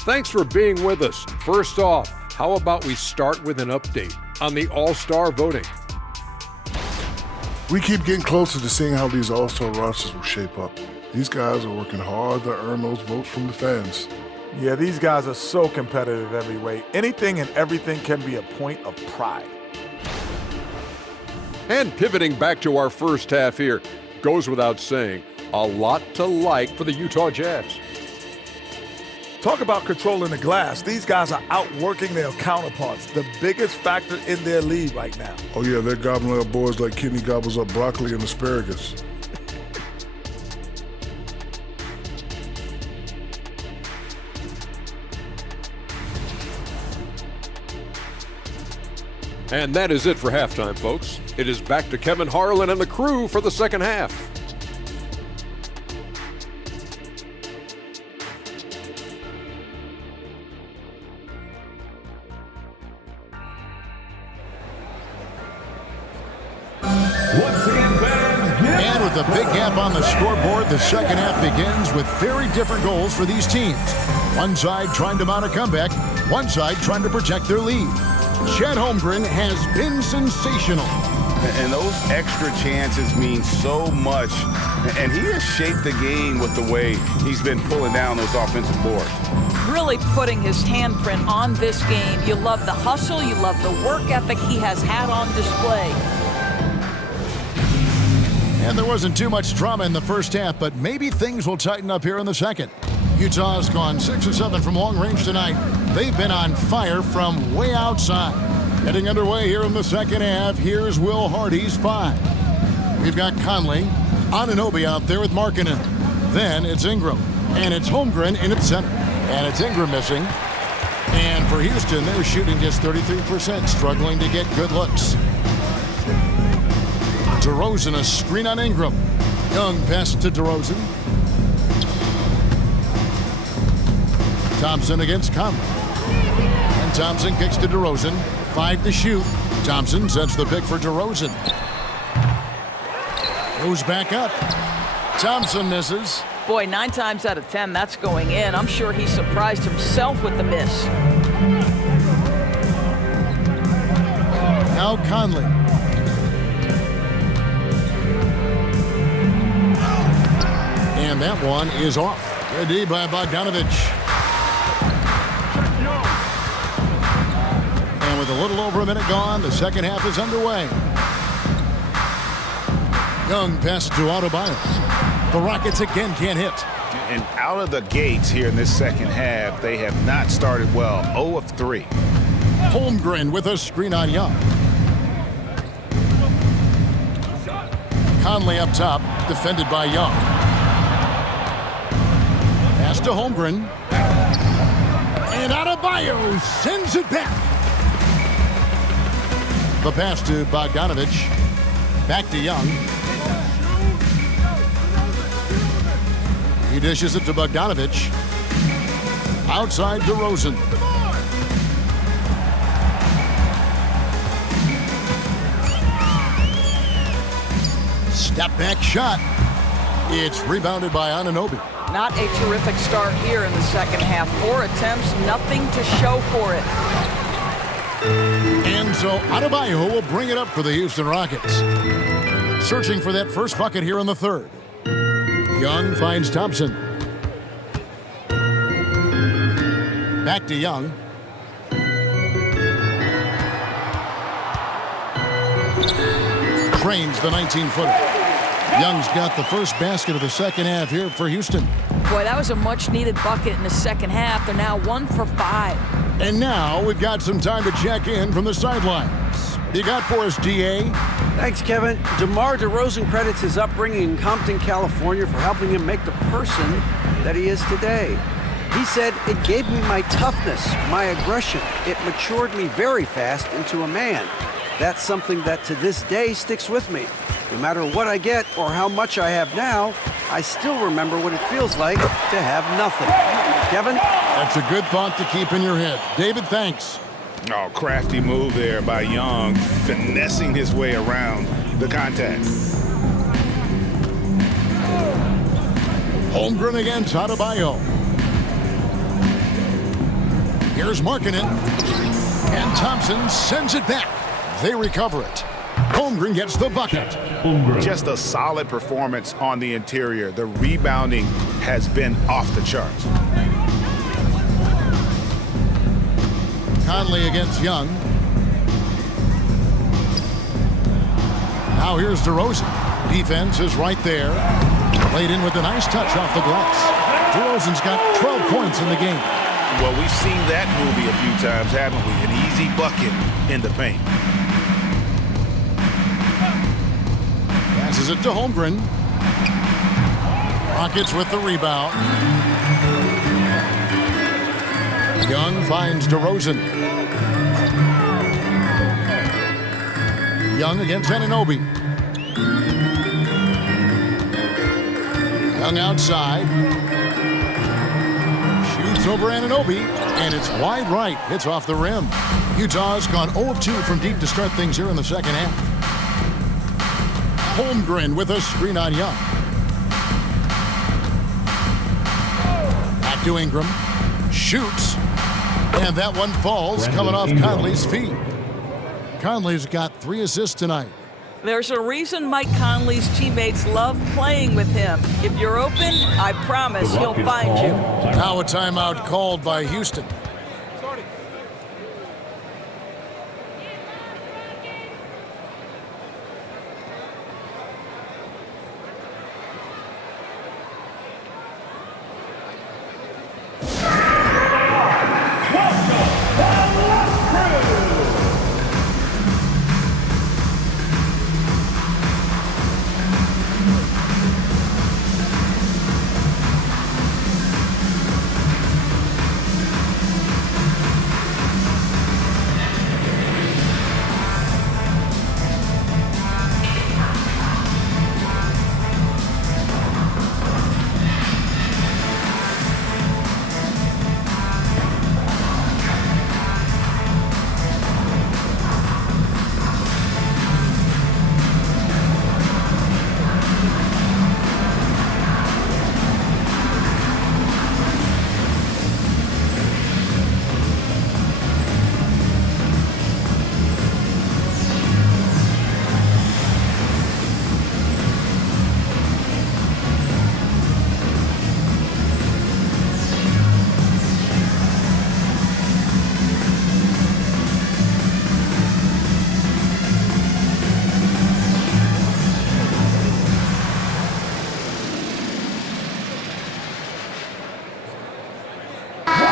Thanks for being with us. First off, how about we start with an update on the All-Star voting? We keep getting closer to seeing how these All-Star rosters will shape up. These guys are working hard to earn those votes from the fans. Yeah, these guys are so competitive every way. Anything and everything can be a point of pride. And pivoting back to our first half here, goes without saying, a lot to like for the Utah Jazz. Talk about controlling the glass. These guys are outworking their counterparts, the biggest factor in their league right now. Oh yeah, they're gobbling up boards like Kenny gobbles up broccoli and asparagus. And that is it for halftime, folks. It is back to Kevin Harlan and the crew for the second half. And with a big gap on the scoreboard, the second half begins with very different goals for these teams. One side trying to mount a comeback, one side trying to protect their lead. Chet Holmgren has been sensational. And those extra chances mean so much. And he has shaped the game with the way he's been pulling down those offensive boards. Really putting his handprint on this game. You love the hustle, you love the work ethic he has had on display. And there wasn't too much drama in the first half, but maybe things will tighten up here in the second. Utah's gone 6 of 7 from long range tonight. They've been on fire from way outside. Getting underway here in the second half, here's Will Hardy's 5. We've got Conley, Anunoby out there with Markkanen. Then it's Ingram, and it's Holmgren in its center. And it's Ingram missing. And for Houston, they're shooting just 33%, struggling to get good looks. DeRozan, a screen on Ingram. Young pass to DeRozan. Thompson against Conley. And Thompson kicks to DeRozan. 5 to shoot. Thompson sets the pick for DeRozan. Goes back up. Thompson misses. Boy, 9 times out of 10, that's going in. I'm sure he surprised himself with the miss. Now Conley. And that one is off. Good D by Bogdanovich. And with a little over a minute gone, the second half is underway. Young pass to Adebayo. The Rockets again can't hit. And out of the gates here in this second half, they have not started well. 0 of 3. Holmgren with a screen on Young. Conley up top, defended by Young. Pass to Holmgren. And Adebayo sends it back. The pass to Bogdanovich. Back to Young. He dishes it to Bogdanovich. Outside DeRozan. Step back shot. It's rebounded by Anunoby. Not a terrific start here in the second half. 4 attempts, nothing to show for it. And so Adebayo will bring it up for the Houston Rockets. Searching for that first bucket here in the third. Young finds Thompson. Back to Young. Drains the 19-footer. Young's got the first basket of the second half here for Houston. Boy, that was a much-needed bucket in the second half. They're now 1 for 5. And now we've got some time to check in from the sidelines. What do you got for us, DA? Thanks, Kevin. DeMar DeRozan credits his upbringing in Compton, California for helping him make the person that he is today. He said, "It gave me my toughness, my aggression. It matured me very fast into a man. That's something that to this day sticks with me. No matter what I get or how much I have now, I still remember what it feels like to have nothing." Kevin? That's a good thought to keep in your head. David, thanks. Oh, crafty move there by Young, finessing his way around the contact. Holmgren against Adebayo. Here's Markkanen. And Thompson sends it back. They recover it. Holmgren gets the bucket. Just a solid performance on the interior. The rebounding has been off the charts. Conley against Young. Now here's DeRozan. Defense is right there. Played in with a nice touch off the glass. DeRozan's got 12 points in the game. Well, we've seen that movie a few times, haven't we? An easy bucket in the paint. Passes it to Holmgren. Rockets with the rebound. Young finds DeRozan. Young against Anunoby. Young outside. Shoots over Anunoby, and it's wide right. Hits off the rim. Utah's gone 0 of 2 from deep to start things here in the second half. Holmgren with a screen on Young. Back to Ingram. Shoots. And that one falls, coming off Conley's feet. Conley's got 3 assists tonight. There's a reason Mike Conley's teammates love playing with him. If you're open, I promise he'll find you. Now a timeout called by Houston.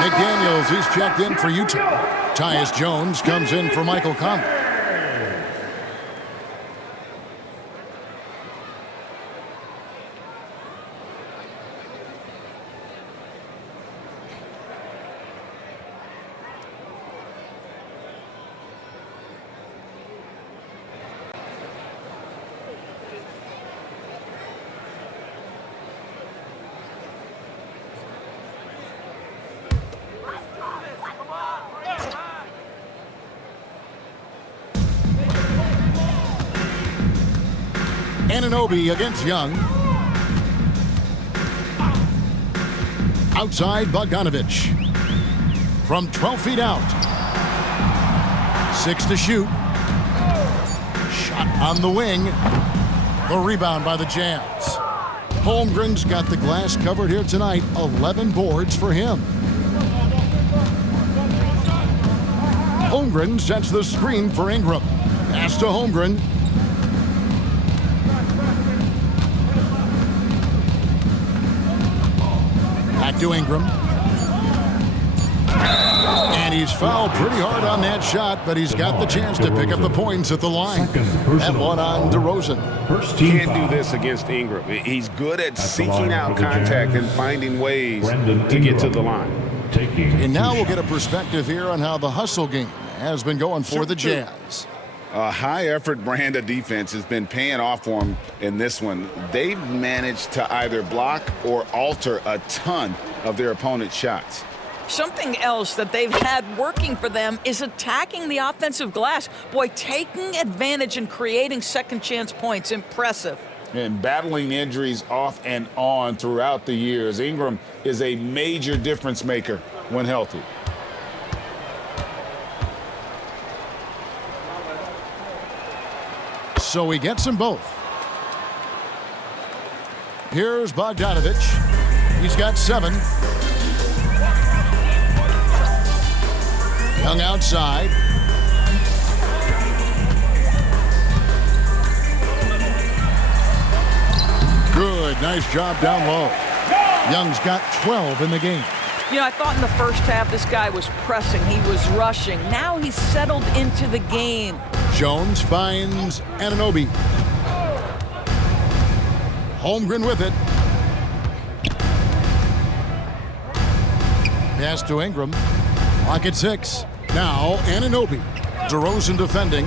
McDaniels, he's checked in for Utah. Tyus Jones comes in for Michael Conley. Anunoby against Young. Outside Bogdanovich. From 12 feet out. 6 to shoot. Shot on the wing. The rebound by the Jazz. Holmgren's got the glass covered here tonight. 11 boards for him. Holmgren sets the screen for Ingram. Pass to Holmgren. Back to Ingram. And he's fouled pretty hard on that shot, but he's got the chance to pick up the points at the line. That one on DeRozan. Can't do this against Ingram. He's good at seeking out contact and finding ways to get to the line. And now we'll get a perspective here on how the hustle game has been going for the Jazz. A high-effort brand of defense has been paying off for them in this one. They've managed to either block or alter a ton of their opponent's shots. Something else that they've had working for them is attacking the offensive glass. Boy, taking advantage and creating second-chance points, impressive. And battling injuries off and on throughout the years, Ingram is a major difference maker when healthy. so he gets them both. Here's Bogdanovich. He's got 7. Young outside. Good, nice job down low. Young's got 12 in the game. You know, I thought in the first half this guy was pressing, he was rushing. Now he's settled into the game. Jones finds Anunoby. Holmgren with it. Pass to Ingram. Clock at 6. Now Anunoby. DeRozan defending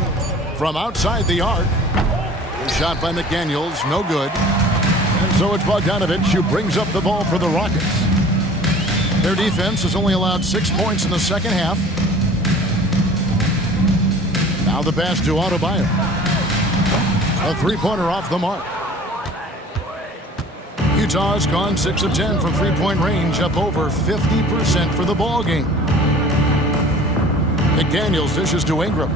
from outside the arc. A shot by McDaniels, no good. And so it's Bogdanovich who brings up the ball for the Rockets. Their defense has only allowed 6 points in the second half. Now the pass to Adebayo. A three-pointer off the mark. Utah's gone 6 of 10 from three-point range, up over 50% for the ball game. McDaniels dishes to Ingram.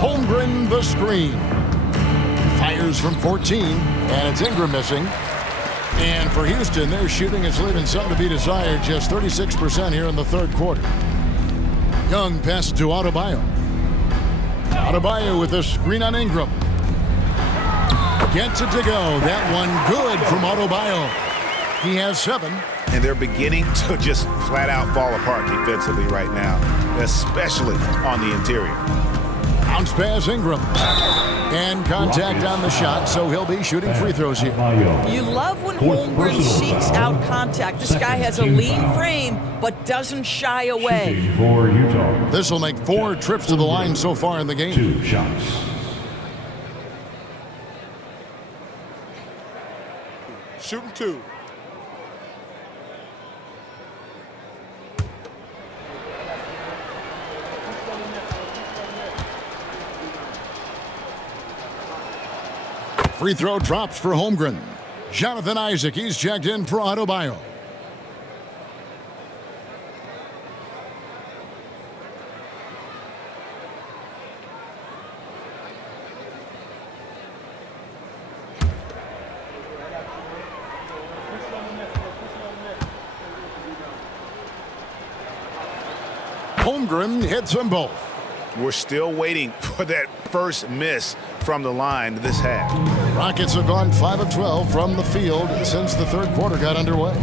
Holmgren the screen. Fires from 14, and it's Ingram missing. And for Houston, their shooting is leaving something to be desired, just 36% here in the third quarter. Young passes to Adebayo. Adebayo with a screen on Ingram. Gets it to go. That one good from Adebayo. He has 7. And they're beginning to just flat out fall apart defensively right now, especially on the interior. Bounce pass Ingram. And contact on the shot, so he'll be shooting free throws here. You love when Holmgren seeks out contact. This guy has a lean frame, but doesn't shy away. For Utah. This will make 4 trips to the line so far in the game. 2 shots. Shooting 2. Free throw drops for Holmgren. Jonathan Isaac, he's checked in for Adebayo. Holmgren hits them both. We're still waiting for that first miss from the line this half. Rockets have gone 5 of 12 from the field since the third quarter got underway.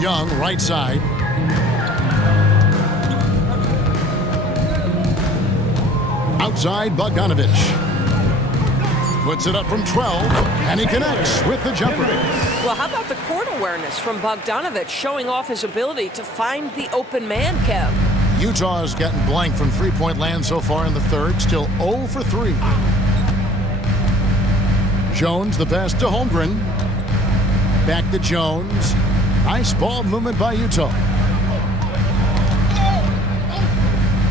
Young, right side. Outside, Bogdanovich. Puts it up from 12, and he connects with the jumper. Well, how about the court awareness from Bogdanovich, showing off his ability to find the open man, Kev? Utah has gotten blank from three-point land so far in the third, still 0 for 3. Jones, the pass to Holmgren. Back to Jones. Nice ball movement by Utah.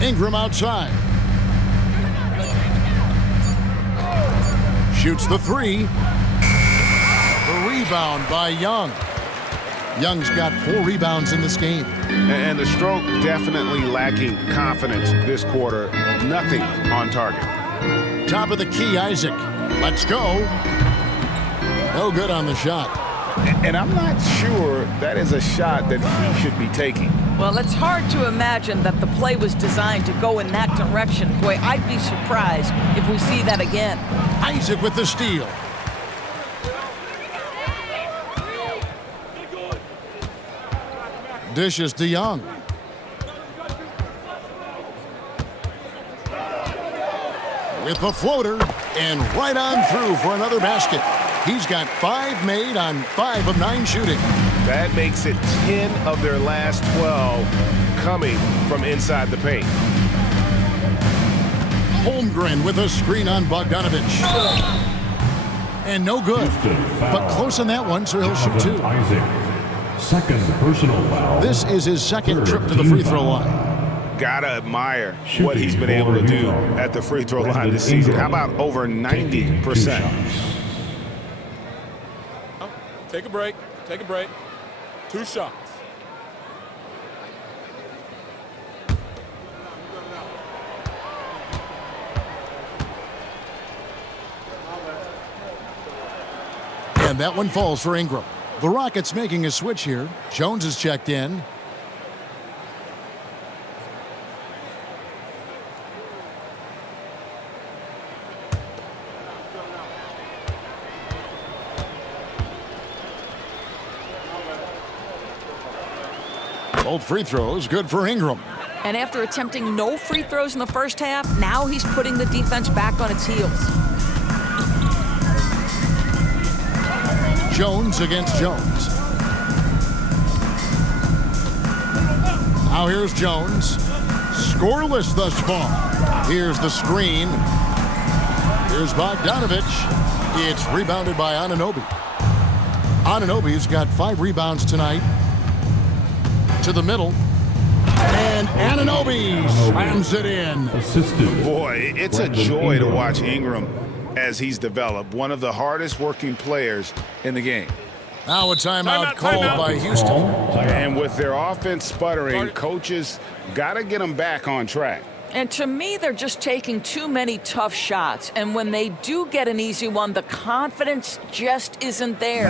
Ingram outside. Shoots the 3. The rebound by Young. Young's got 4 rebounds in this game. And the stroke definitely lacking confidence this quarter. Nothing on target. Top of the key, Isaac. Let's go. No good on the shot. And I'm not sure that is a shot that he should be taking. Well, it's hard to imagine that the play was designed to go in that direction. Boy, I'd be surprised if we see that again. Isaac with the steal. Dishes to Young. With the floater, and right on through for another basket. He's got 5 made on 5 of 9 shooting. That makes it 10 of their last 12 coming from inside the paint. Holmgren with a screen on Bogdanovich. And no good, but close on that one, so he'll shoot 2. Isaac. Second personal foul. This is his second trip to the free throw line. Gotta admire what he's been able to do at the free throw line this season. How about over 90%? Take a break. Take a break. 2 shots. And that one falls for Ingram. The Rockets making a switch here. Jones is checked in. Both free throws good for Ingram. And after attempting no free throws in the first half, now he's putting the defense back on its heels. Jones against Jones. Now here's Jones. Scoreless thus far. Here's the screen. Here's Bogdanovich. It's rebounded by Anunoby. Anunoby's got 5 rebounds tonight. To the middle. And Anunoby slams it in. Boy, it's a joy to watch Ingram as he's developed. One of the hardest working players in the game. Now a timeout called by Houston. And with their offense sputtering, coaches got to get them back on track. And to me, they're just taking too many tough shots. And when they do get an easy one, the confidence just isn't there.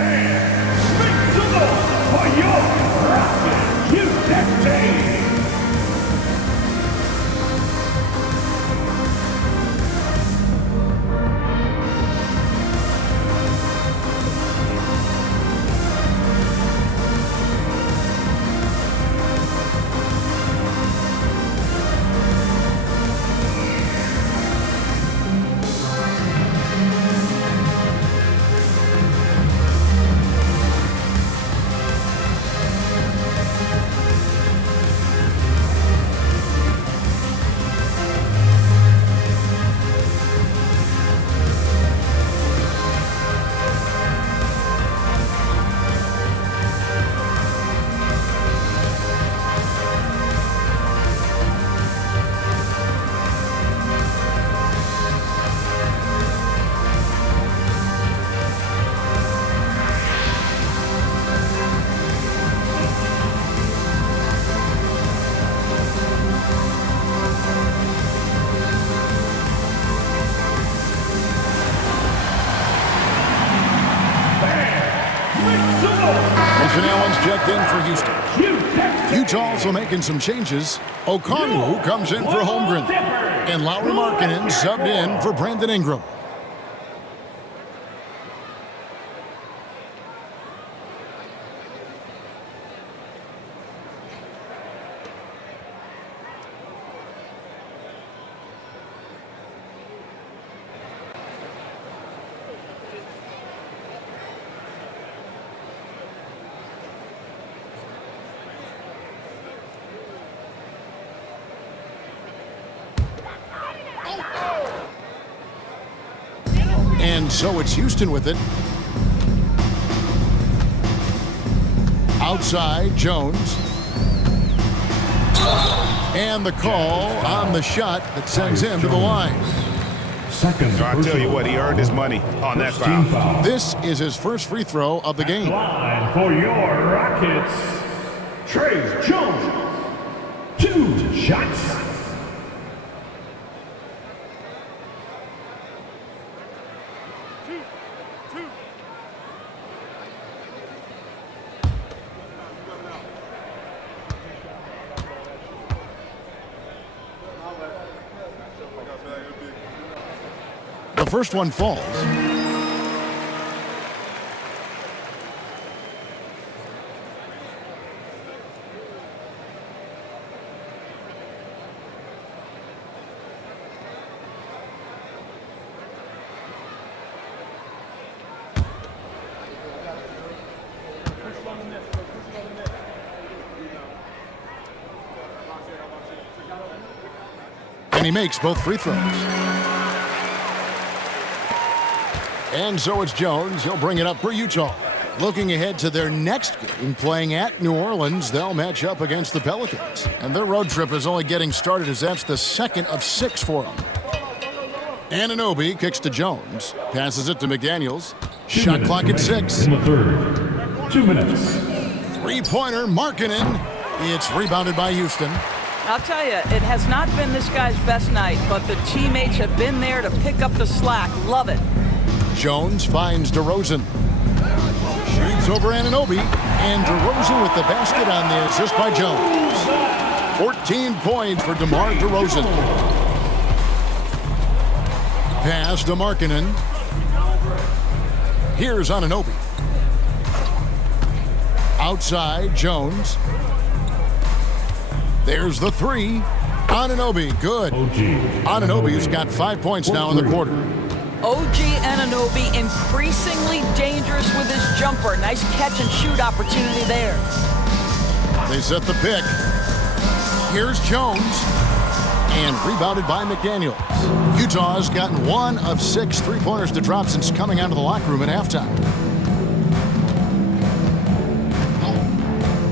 Checked in for Houston. Utah also making some changes. Okongwu comes in for Holmgren. And Lauri Markkanen subbed in for Brandon Ingram. And so it's Houston with it. Outside, Jones. And the call on the shot that sends him to the line. Second. So I tell you what, he earned his money on that foul. This is his first free throw of the game. Line for your Rockets, Trey Jones. 2 shots. The first one falls. And he makes both free throws. And so it's Jones. He'll bring it up for Utah. Looking ahead to their next game, playing at New Orleans, they'll match up against the Pelicans. And their road trip is only getting started as that's the second of 6 for them. Anunoby kicks to Jones. Passes it to McDaniels. Shot clock at 6. In the third. 2 minutes. Three-pointer, Markkanen. It's rebounded by Houston. I'll tell you, it has not been this guy's best night, but the teammates have been there to pick up the slack. Love it. Jones finds DeRozan. It's over Anunoby, and DeRozan with the basket on the assist by Jones. 14 points for DeMar DeRozan. Pass to Markkanen. Here's Anunoby. Outside, Jones. There's the three. Anunoby, good. Anunoby's got 5 points now in the quarter. OG Anunoby increasingly dangerous with his jumper. Nice catch and shoot opportunity there. They set the pick. Here's Jones. And rebounded by McDaniels. Utah's gotten 1 of 6 3-pointers to drop since coming out of the locker room at halftime.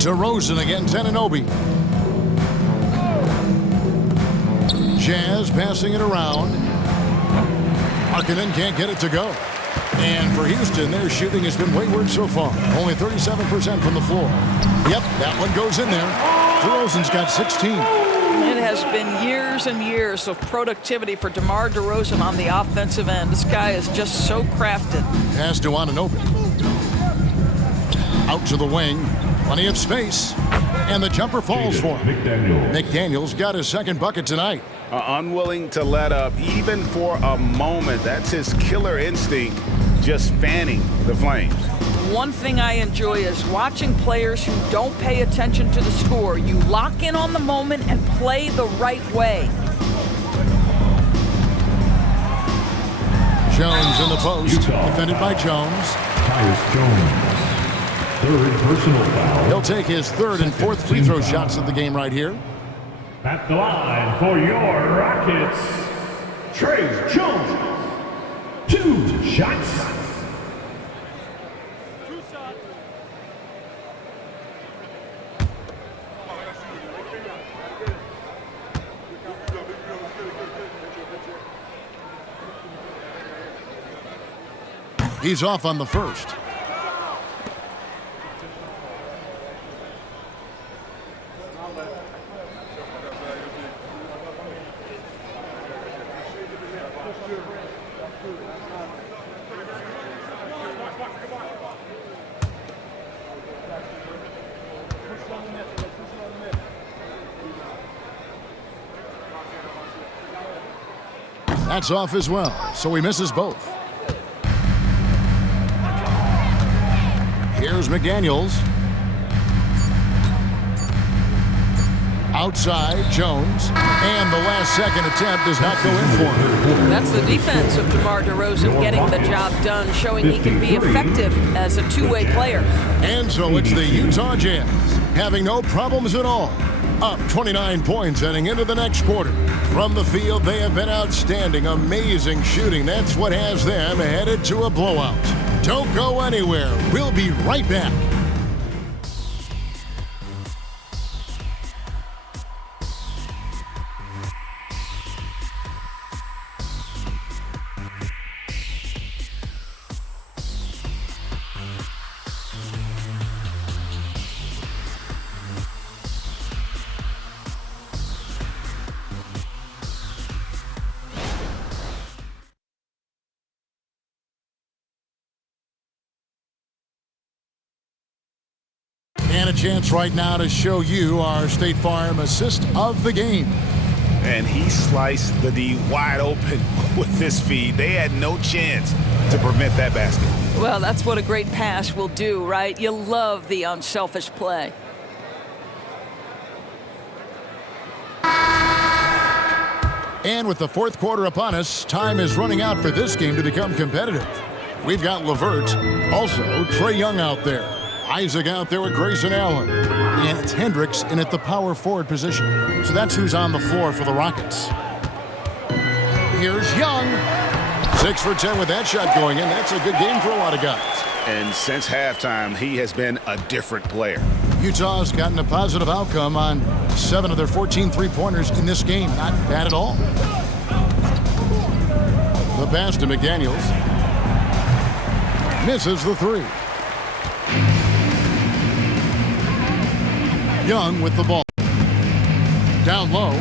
DeRozan against Anunoby. Jazz passing it around. Markkanen can't get it to go. And for Houston, their shooting has been wayward so far. Only 37% from the floor. Yep, that one goes in there. DeRozan's got 16. It has been years and years of productivity for DeMar DeRozan on the offensive end. This guy is just so crafted. Pass to Anunoby. Out to the wing. Plenty of space. And the jumper falls for him. McDaniels got his second bucket tonight. Unwilling to let up even for a moment. That's his killer instinct, just fanning the flames. One thing I enjoy is watching players who don't pay attention to the score. You lock in on the moment and play the right way. Jones in the post, defended by Jones. Tyus Jones. Third personal foul. He'll take his third and fourth free throw shots of the game right here. At the line for your Rockets, Trey Jones. 2 shots. He's off on the first. That's off as well, so he misses both. Here's McDaniels. Outside, Jones. And the last second attempt does not go in for him. That's the defense of DeMar DeRozan getting the job done, showing he can be effective as a two-way player. And so it's the Utah Jazz having no problems at all. Up 29 points heading into the next quarter. From the field, they have been outstanding. Amazing shooting. That's what has them headed to a blowout. Don't go anywhere. We'll be right back. And a chance right now to show you our State Farm assist of the game. And he sliced the D wide open with this feed. They had no chance to prevent that basket. Well, that's what a great pass will do, right? You love the unselfish play. And with the fourth quarter upon us, time is running out for this game to become competitive. We've got LeVert, also Trae Young out there. Isaac out there with Grayson Allen. And it's Hendricks in at the power forward position. So that's who's on the floor for the Rockets. Here's Young. 6 for 10 with that shot going in. That's a good game for a lot of guys. And since halftime, he has been a different player. Utah's gotten a positive outcome on 7 of their 14 three-pointers in this game. Not bad at all. The pass to McDaniels. Misses the three. Young with the ball. Down low.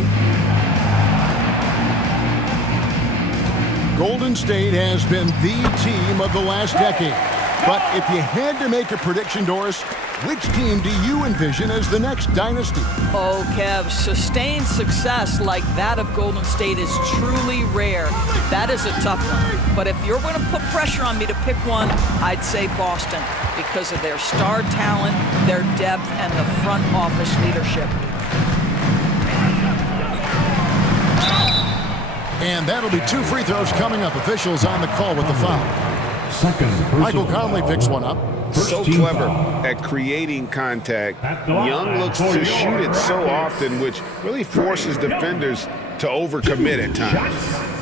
Golden State has been the team of the last decade. But if you had to make a prediction, Doris, which team do you envision as the next dynasty? Oh, Kev, sustained success like that of Golden State is truly rare. That is a tough one. But if you're going to put pressure on me to pick one, I'd say Boston because of their star talent, their depth, and the front office leadership. And that'll be 2 free throws coming up. Officials on the call with the foul. Michael Conley picks one up. So clever at creating contact. Young looks to shoot it so often, which really forces defenders to overcommit at times.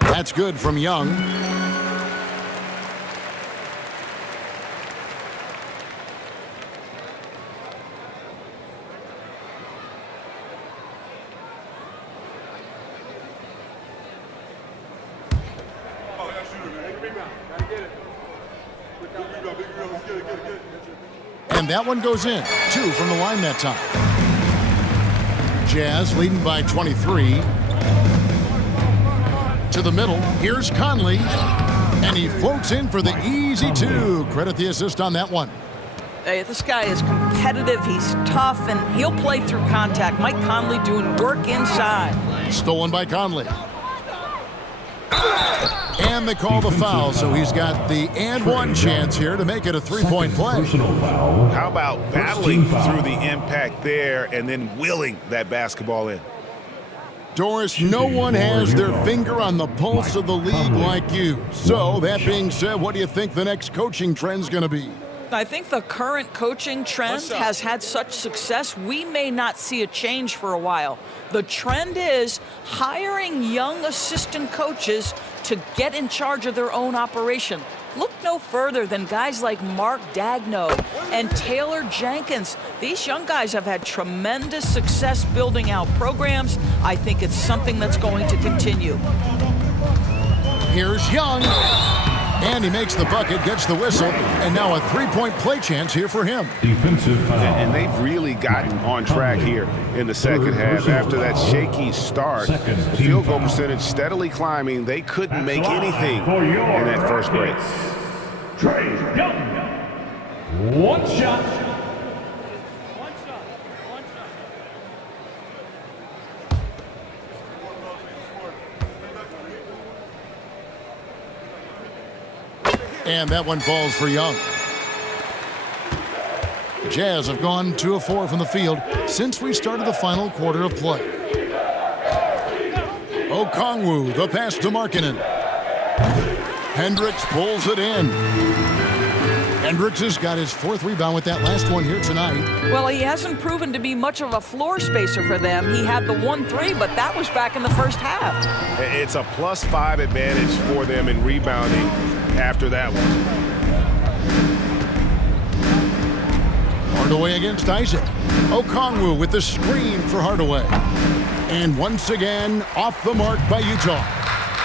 That's good from Young. And that one goes in. 2 from the line that time. Jazz leading by 23. To the middle. Here's Conley. And he floats in for the easy 2. Credit the assist on that one. Hey, this guy is competitive. He's tough, and he'll play through contact. Mike Conley doing work inside. Stolen by Conley. And they call the foul, so he's got the and one chance here to make it a 3-point play. How about battling through the impact there and then willing that basketball in? Doris, no one has their finger on the pulse of the league like you. So, that being said, what do you think the next coaching trend's going to be? I think the current coaching trend has had such success, we may not see a change for a while. The trend is hiring young assistant coaches to get in charge of their own operation. Look no further than guys like Mark Dagno and Taylor Jenkins. These young guys have had tremendous success building out programs. I think it's something that's going to continue. Here's Young. And he makes the bucket, gets the whistle, and now a 3-point play chance here for him. Defensive foul. And they've really gotten on track here in the second half. After that shaky start, the field goal percentage steadily climbing. They couldn't make anything in that first break. Trey Young. One shot. And that one falls for Young. The Jazz have gone 2 of 4 from the field since we started the final quarter of play. Okongwu, the pass to Markkanen. Hendricks pulls it in. Hendricks has got his 4th rebound with that last one here tonight. Well, he hasn't proven to be much of a floor spacer for them. He had the 1-3, but that was back in the first half. It's a +5 advantage for them in rebounding after that one. Hardaway against Isaac. Okongwu with the screen for Hardaway. And once again, off the mark by Utah.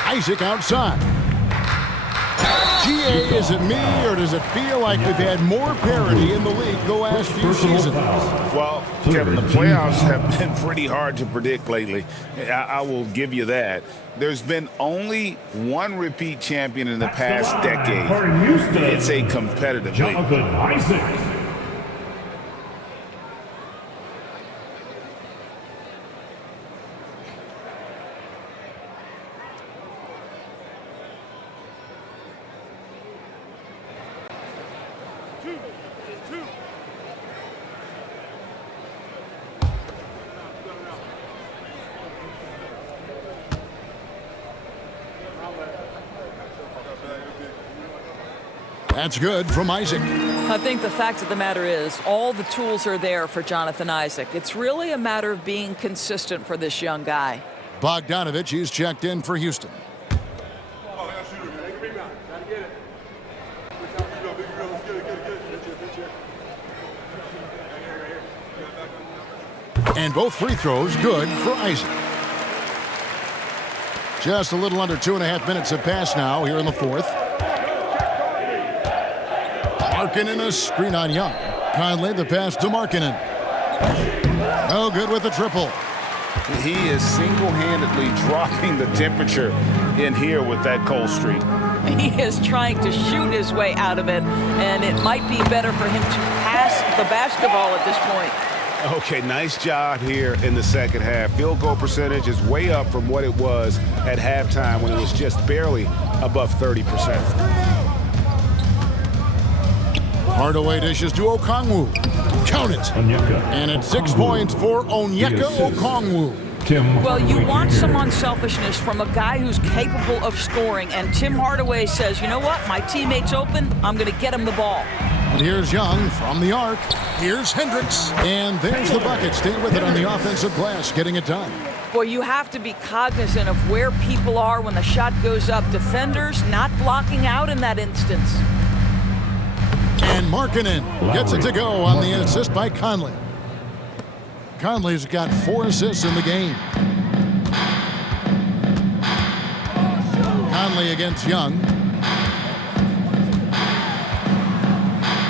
Isaac outside. GA, is it me, or does it feel like we've had more parity in the league the last few seasons? Well, Kevin, the playoffs have been pretty hard to predict lately. I will give you that. There's been only one repeat champion in the past decade. It's a competitive league. That's good from Isaac. I think the fact of the matter is all the tools are there for Jonathan Isaac. It's really a matter of being consistent for this young guy. Bogdanovich, he's checked in for Houston. And both free throws good for Isaac. Just a little under 2.5 minutes have passed now here in the 4th. Markkanen, a screen on Young. Conley, the pass to Markkanen. Oh, good with the triple. He is single-handedly dropping the temperature in here with that cold streak. He is trying to shoot his way out of it, and it might be better for him to pass the basketball at this point. Okay, nice job here in the second half. Field goal percentage is way up from what it was at halftime when it was just barely above 30%. Hardaway dishes to Okongwu. Count it. And it's 6 points for Onyeka Okongwu. Well, you want some unselfishness from a guy who's capable of scoring, and Tim Hardaway says, you know what, my teammate's open, I'm going to get him the ball. And here's Young from the arc. Here's Hendricks. And there's the bucket. Stay with it on the offensive glass, getting it done. Boy, you have to be cognizant of where people are when the shot goes up. Defenders not blocking out in that instance. And Markkanen gets it to go on the assist by Conley. Conley's got 4 assists in the game. Conley against Young.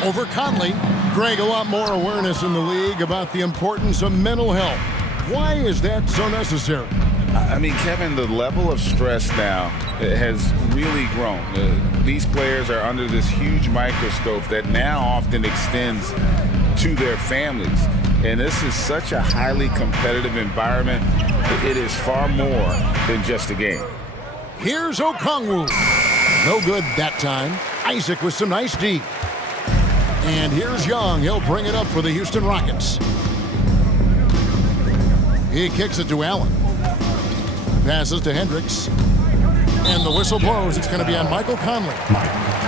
Over Conley. Greg, a lot more awareness in the league about the importance of mental health. Why is that so necessary? I mean, Kevin, the level of stress now has really grown. These players are under this huge microscope that now often extends to their families. And this is such a highly competitive environment. It is far more than just a game. Here's Okongwu. No good that time. Isaac with some nice D. And here's Young. He'll bring it up for the Houston Rockets. He kicks it to Allen. Passes to Hendricks. And the whistle blows. It's going to be on Michael Conley.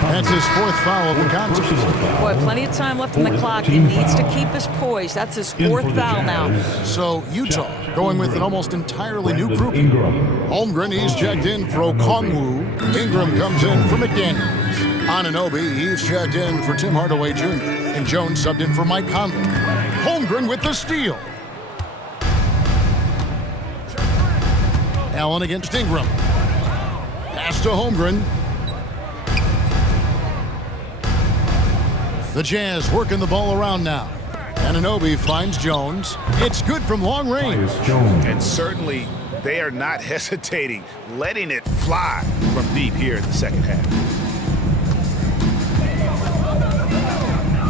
That's his 4th foul of the contest. Boy, plenty of time left on the clock. He needs to keep his poise. That's his 4th foul now. So Utah going with an almost entirely new group. Holmgren, he's checked in for Okongwu. Ingram comes in for McDaniels. Anunoby, he's checked in for Tim Hardaway Jr. And Jones subbed in for Mike Conley. Holmgren with the steal. Allen against Ingram. Pass to Holmgren. The Jazz working the ball around now. Anunoby finds Jones. It's good from long range. And certainly they are not hesitating, letting it fly from deep here in the second half.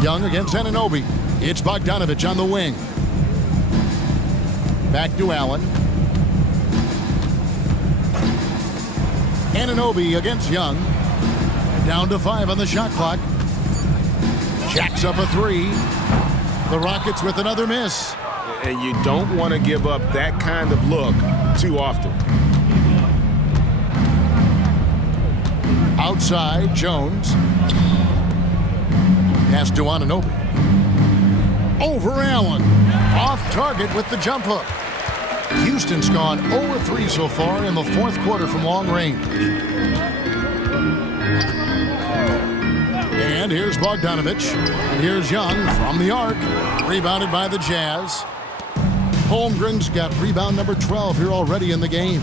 Young against Anunoby. It's Bogdanovich on the wing. Back to Allen. Anunoby against Young. Down to 5 on the shot clock. Jacks up a 3. The Rockets with another miss. And you don't want to give up that kind of look too often. Outside, Jones. Pass to Anunoby. Over Allen. Off target with the jump hook. Houston's gone 0-3 so far in the 4th quarter from long range. And here's Bogdanovich. And here's Young from the arc. Rebounded by the Jazz. Holmgren's got rebound number 12 here already in the game.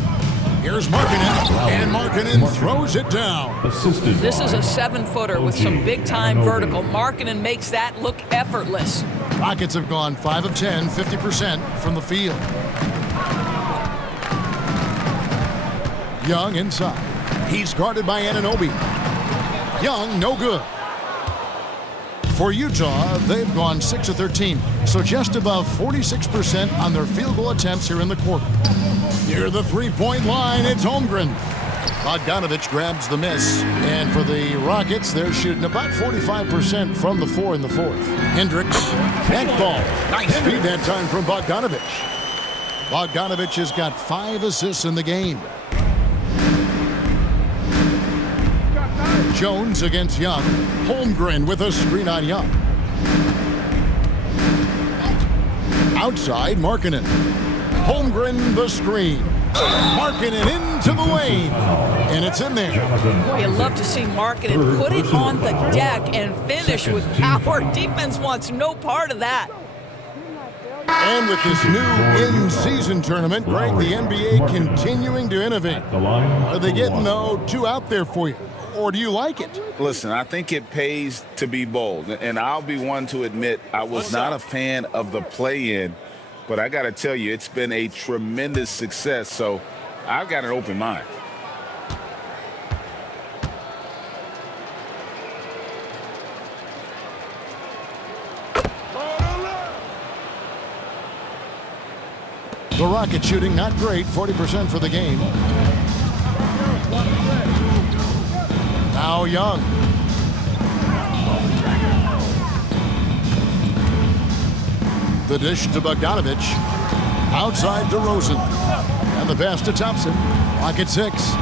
Here's Markkanen. And Markkanen throws it down. This is a 7-footer with some big-time vertical. Markkanen makes that look effortless. Rockets have gone 5 of 10, 50% from the field. Young inside. He's guarded by Anunoby. Young, no good. For Utah, they've gone 6 of 13, so just above 46% on their field goal attempts here in the quarter. Near the 3-point line, it's Holmgren. Bogdanovich grabs the miss, and for the Rockets, they're shooting about 45% from the 4 in the 4th. Hendricks, that ball. Nice feed that time from Bogdanovich. Bogdanovich has got 5 assists in the game. Jones against Young. Holmgren with a screen on Young. Outside, Markkanen. Holmgren the screen. Markkanen into the lane. And it's in there. Boy, you love to see Markkanen put it on the deck and finish with power. Defense wants no part of that. And with this new in-season tournament, Greg, the NBA continuing to innovate. Are they getting, though, 2 out there for you? or do you like it? Listen, I think it pays to be bold, and I'll be one to admit I was not a fan of the play-in, but I got to tell you, it's been a tremendous success, so I've got an open mind. The Rocket shooting not great, 40% for the game. Now Young. The dish to Bogdanovich. Outside to Rosen. And the pass to Thompson. Rocket 6.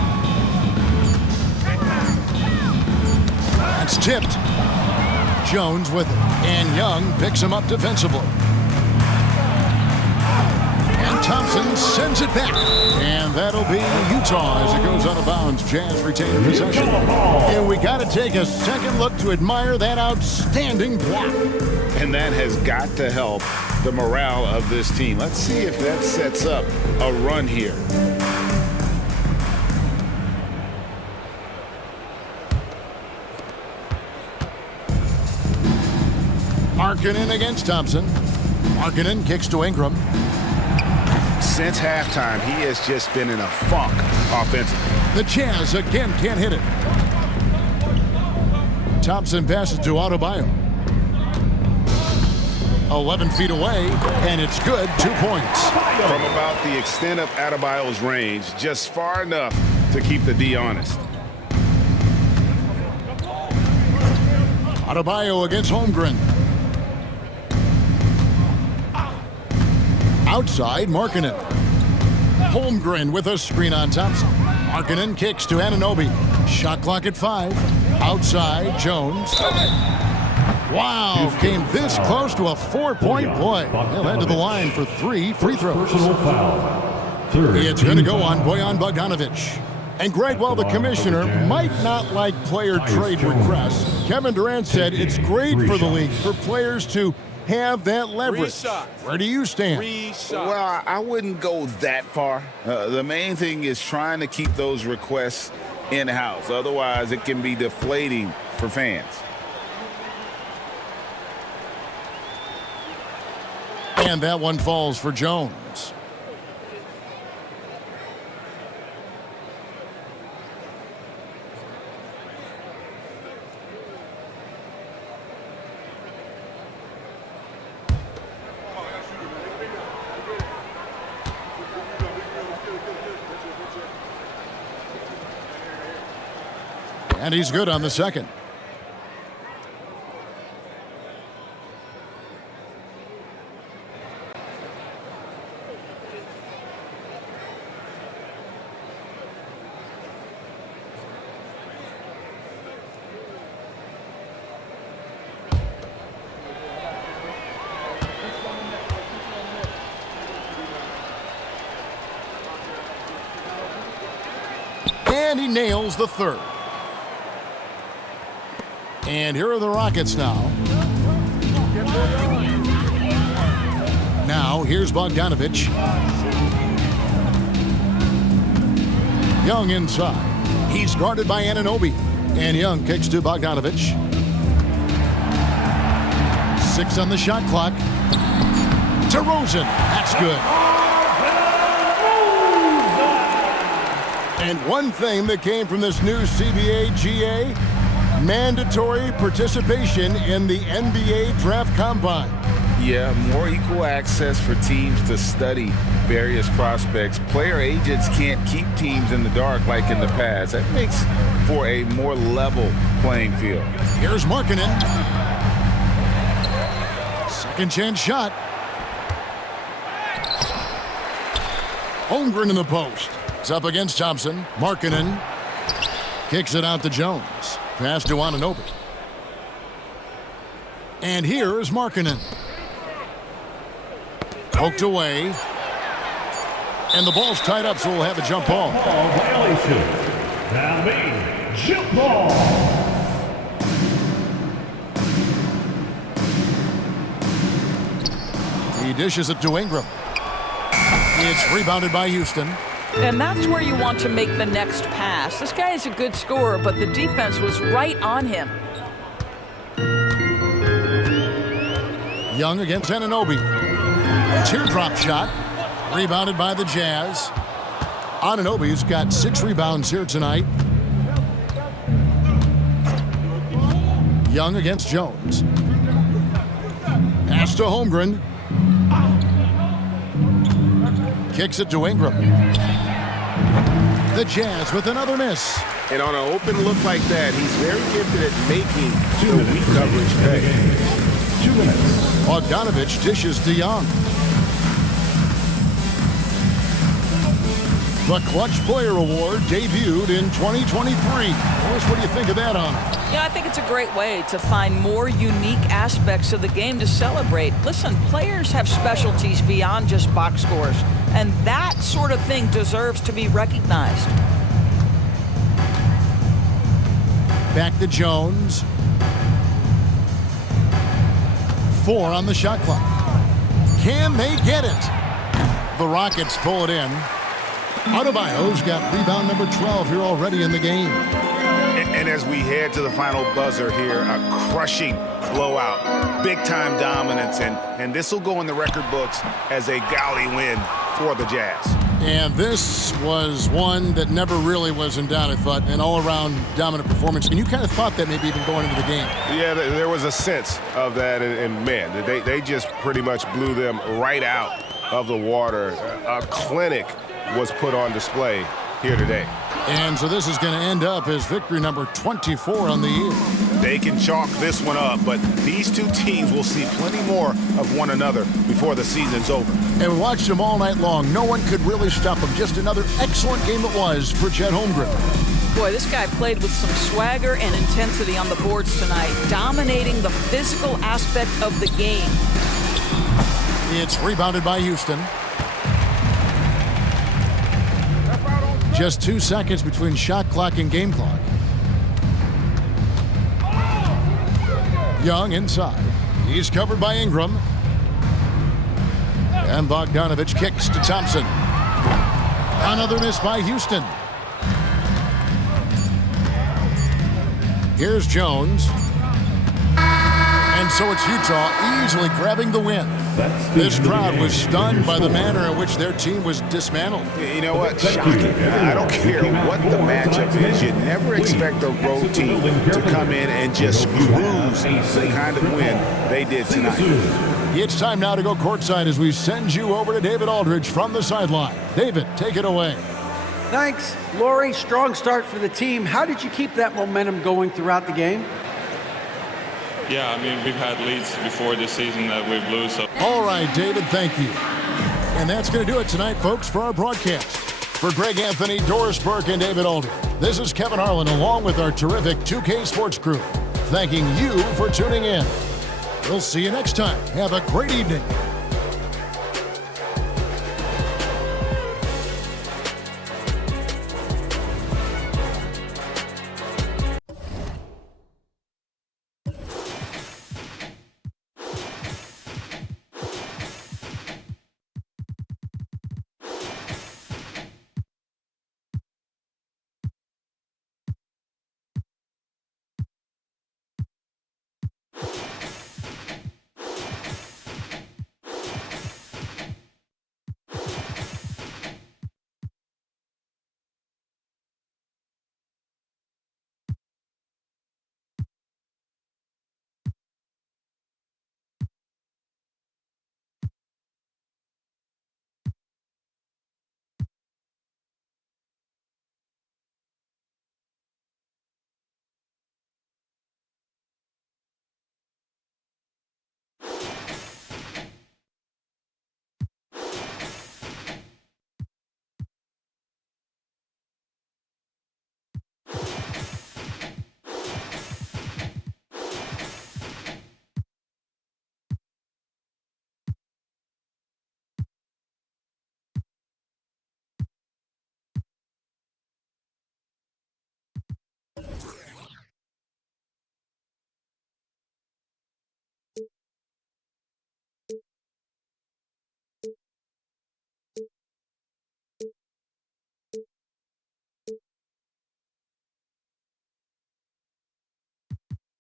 That's tipped. Jones with it. And Young picks him up defensively. Thompson sends it back, and that'll be Utah as it goes out of bounds. Jazz retain possession. And we got to take a second look to admire that outstanding block. And that has got to help the morale of this team. Let's see if that sets up a run here. Markkanen against Thompson. Markkanen kicks to Ingram. Since halftime, he has just been in a funk offensively. The Jazz again can't hit it. Thompson passes to Adebayo. 11 feet away, and it's good. 2 points. From about the extent of Adebayo's range, just far enough to keep the D honest. Adebayo against Holmgren. Outside, Markkanen. Holmgren with a screen on Thompson. Markkanen kicks to Anunoby. Shot clock at 5. Outside, Jones. Wow, came this close to a 4-point play. He'll head to the line for 3 free throws. It's going to go on Bojan Bogdanovich. And Greg, while the commissioner might not like player trade requests, Kevin Durant said it's great for the league for players to have that leverage. Where do you stand? Well, I wouldn't go that far. The main thing is trying to keep those requests in-house. Otherwise, it can be deflating for fans. And that one falls for Jones. And he's good on the second. And he nails the third. And here are the Rockets now. Now, here's Bogdanovich. Young inside. He's guarded by Anunoby. And Young kicks to Bogdanovich. 6 on the shot clock. To Rosen. That's good. And one thing that came from this new CBA GA, mandatory participation in the NBA Draft Combine. Yeah, more equal access for teams to study various prospects. Player agents can't keep teams in the dark like in the past. That makes for a more level playing field. Here's Markkanen. Second chance shot. Holmgren in the post. It's up against Thompson. Markkanen kicks it out to Jones. Pass to Anunoby. And here is Markkanen. Poked away. And the ball's tied up, so we'll have a jump ball. Violation. Now me, jump ball. He dishes it to Ingram. It's rebounded by Houston. And that's where you want to make the next pass. This guy is a good scorer, but the defense was right on him. Young against Anunoby. Teardrop shot. Rebounded by the Jazz. Anunoby's got 6 rebounds here tonight. Young against Jones. Pass to Holmgren. Kicks it to Ingram. The Jazz with another miss. And on an open look like that, he's very gifted at making the weak coverage pay. 2 minutes. Bogdanovich dishes to Young. The Clutch Player Award debuted in 2023. Lois, what do you think of that honor? Yeah, I think it's a great way to find more unique aspects of the game to celebrate. Listen, players have specialties beyond just box scores, and that sort of thing deserves to be recognized. Back to Jones. 4 on the shot clock. Can they get it? The Rockets pull it in. Adebayo's got rebound number 12 here already in the game. And as we head to the final buzzer here, a crushing blowout, big-time dominance, and this will go in the record books as a galley win for the Jazz. And this was one that never really was in doubt, I thought, an all-around dominant performance. And you kind of thought that maybe even going into the game. Yeah, there was a sense of that, and man, they just pretty much blew them right out of the water. A clinic was put on display here today. And so this is going to end up as victory number 24 on the year. They can chalk this one up, but these two teams will see plenty more of one another before the season's over. And we watched them all night long. No one could really stop them. Just another excellent game it was for Chet Holmgren. Boy, this guy played with some swagger and intensity on the boards tonight, dominating the physical aspect of the game. It's rebounded by Houston. Just 2 seconds between shot clock and game clock. Young inside. He's covered by Ingram. And Bogdanovich kicks to Thompson. Another miss by Houston. Here's Jones. And so it's Utah easily grabbing the win. This crowd was stunned by the manner in which their team was dismantled. You know what? Shocking. I don't care what the matchup is. You never expect a road team to come in and just cruise the kind of win they did tonight. It's time now to go courtside as we send you over to David Aldridge from the sideline. David, take it away. Thanks, Laurie. Strong start for the team. How did you keep that momentum going throughout the game? Yeah, I mean, we've had leads before this season that we've lost. So. All right, David, thank you. And that's going to do it tonight, folks, for our broadcast. For Greg Anthony, Doris Burke, and David Aldridge, this is Kevin Harlan along with our terrific 2K Sports crew, thanking you for tuning in. We'll see you next time. Have a great evening.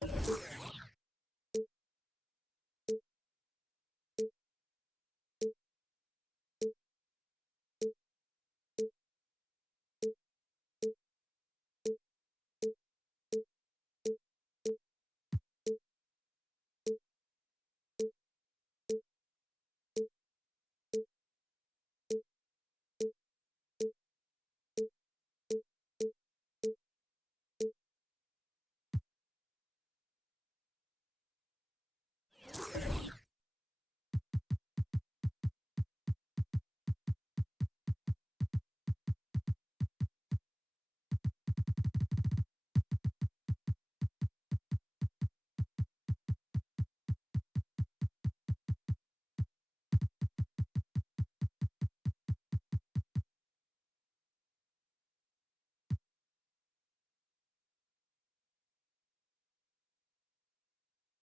it.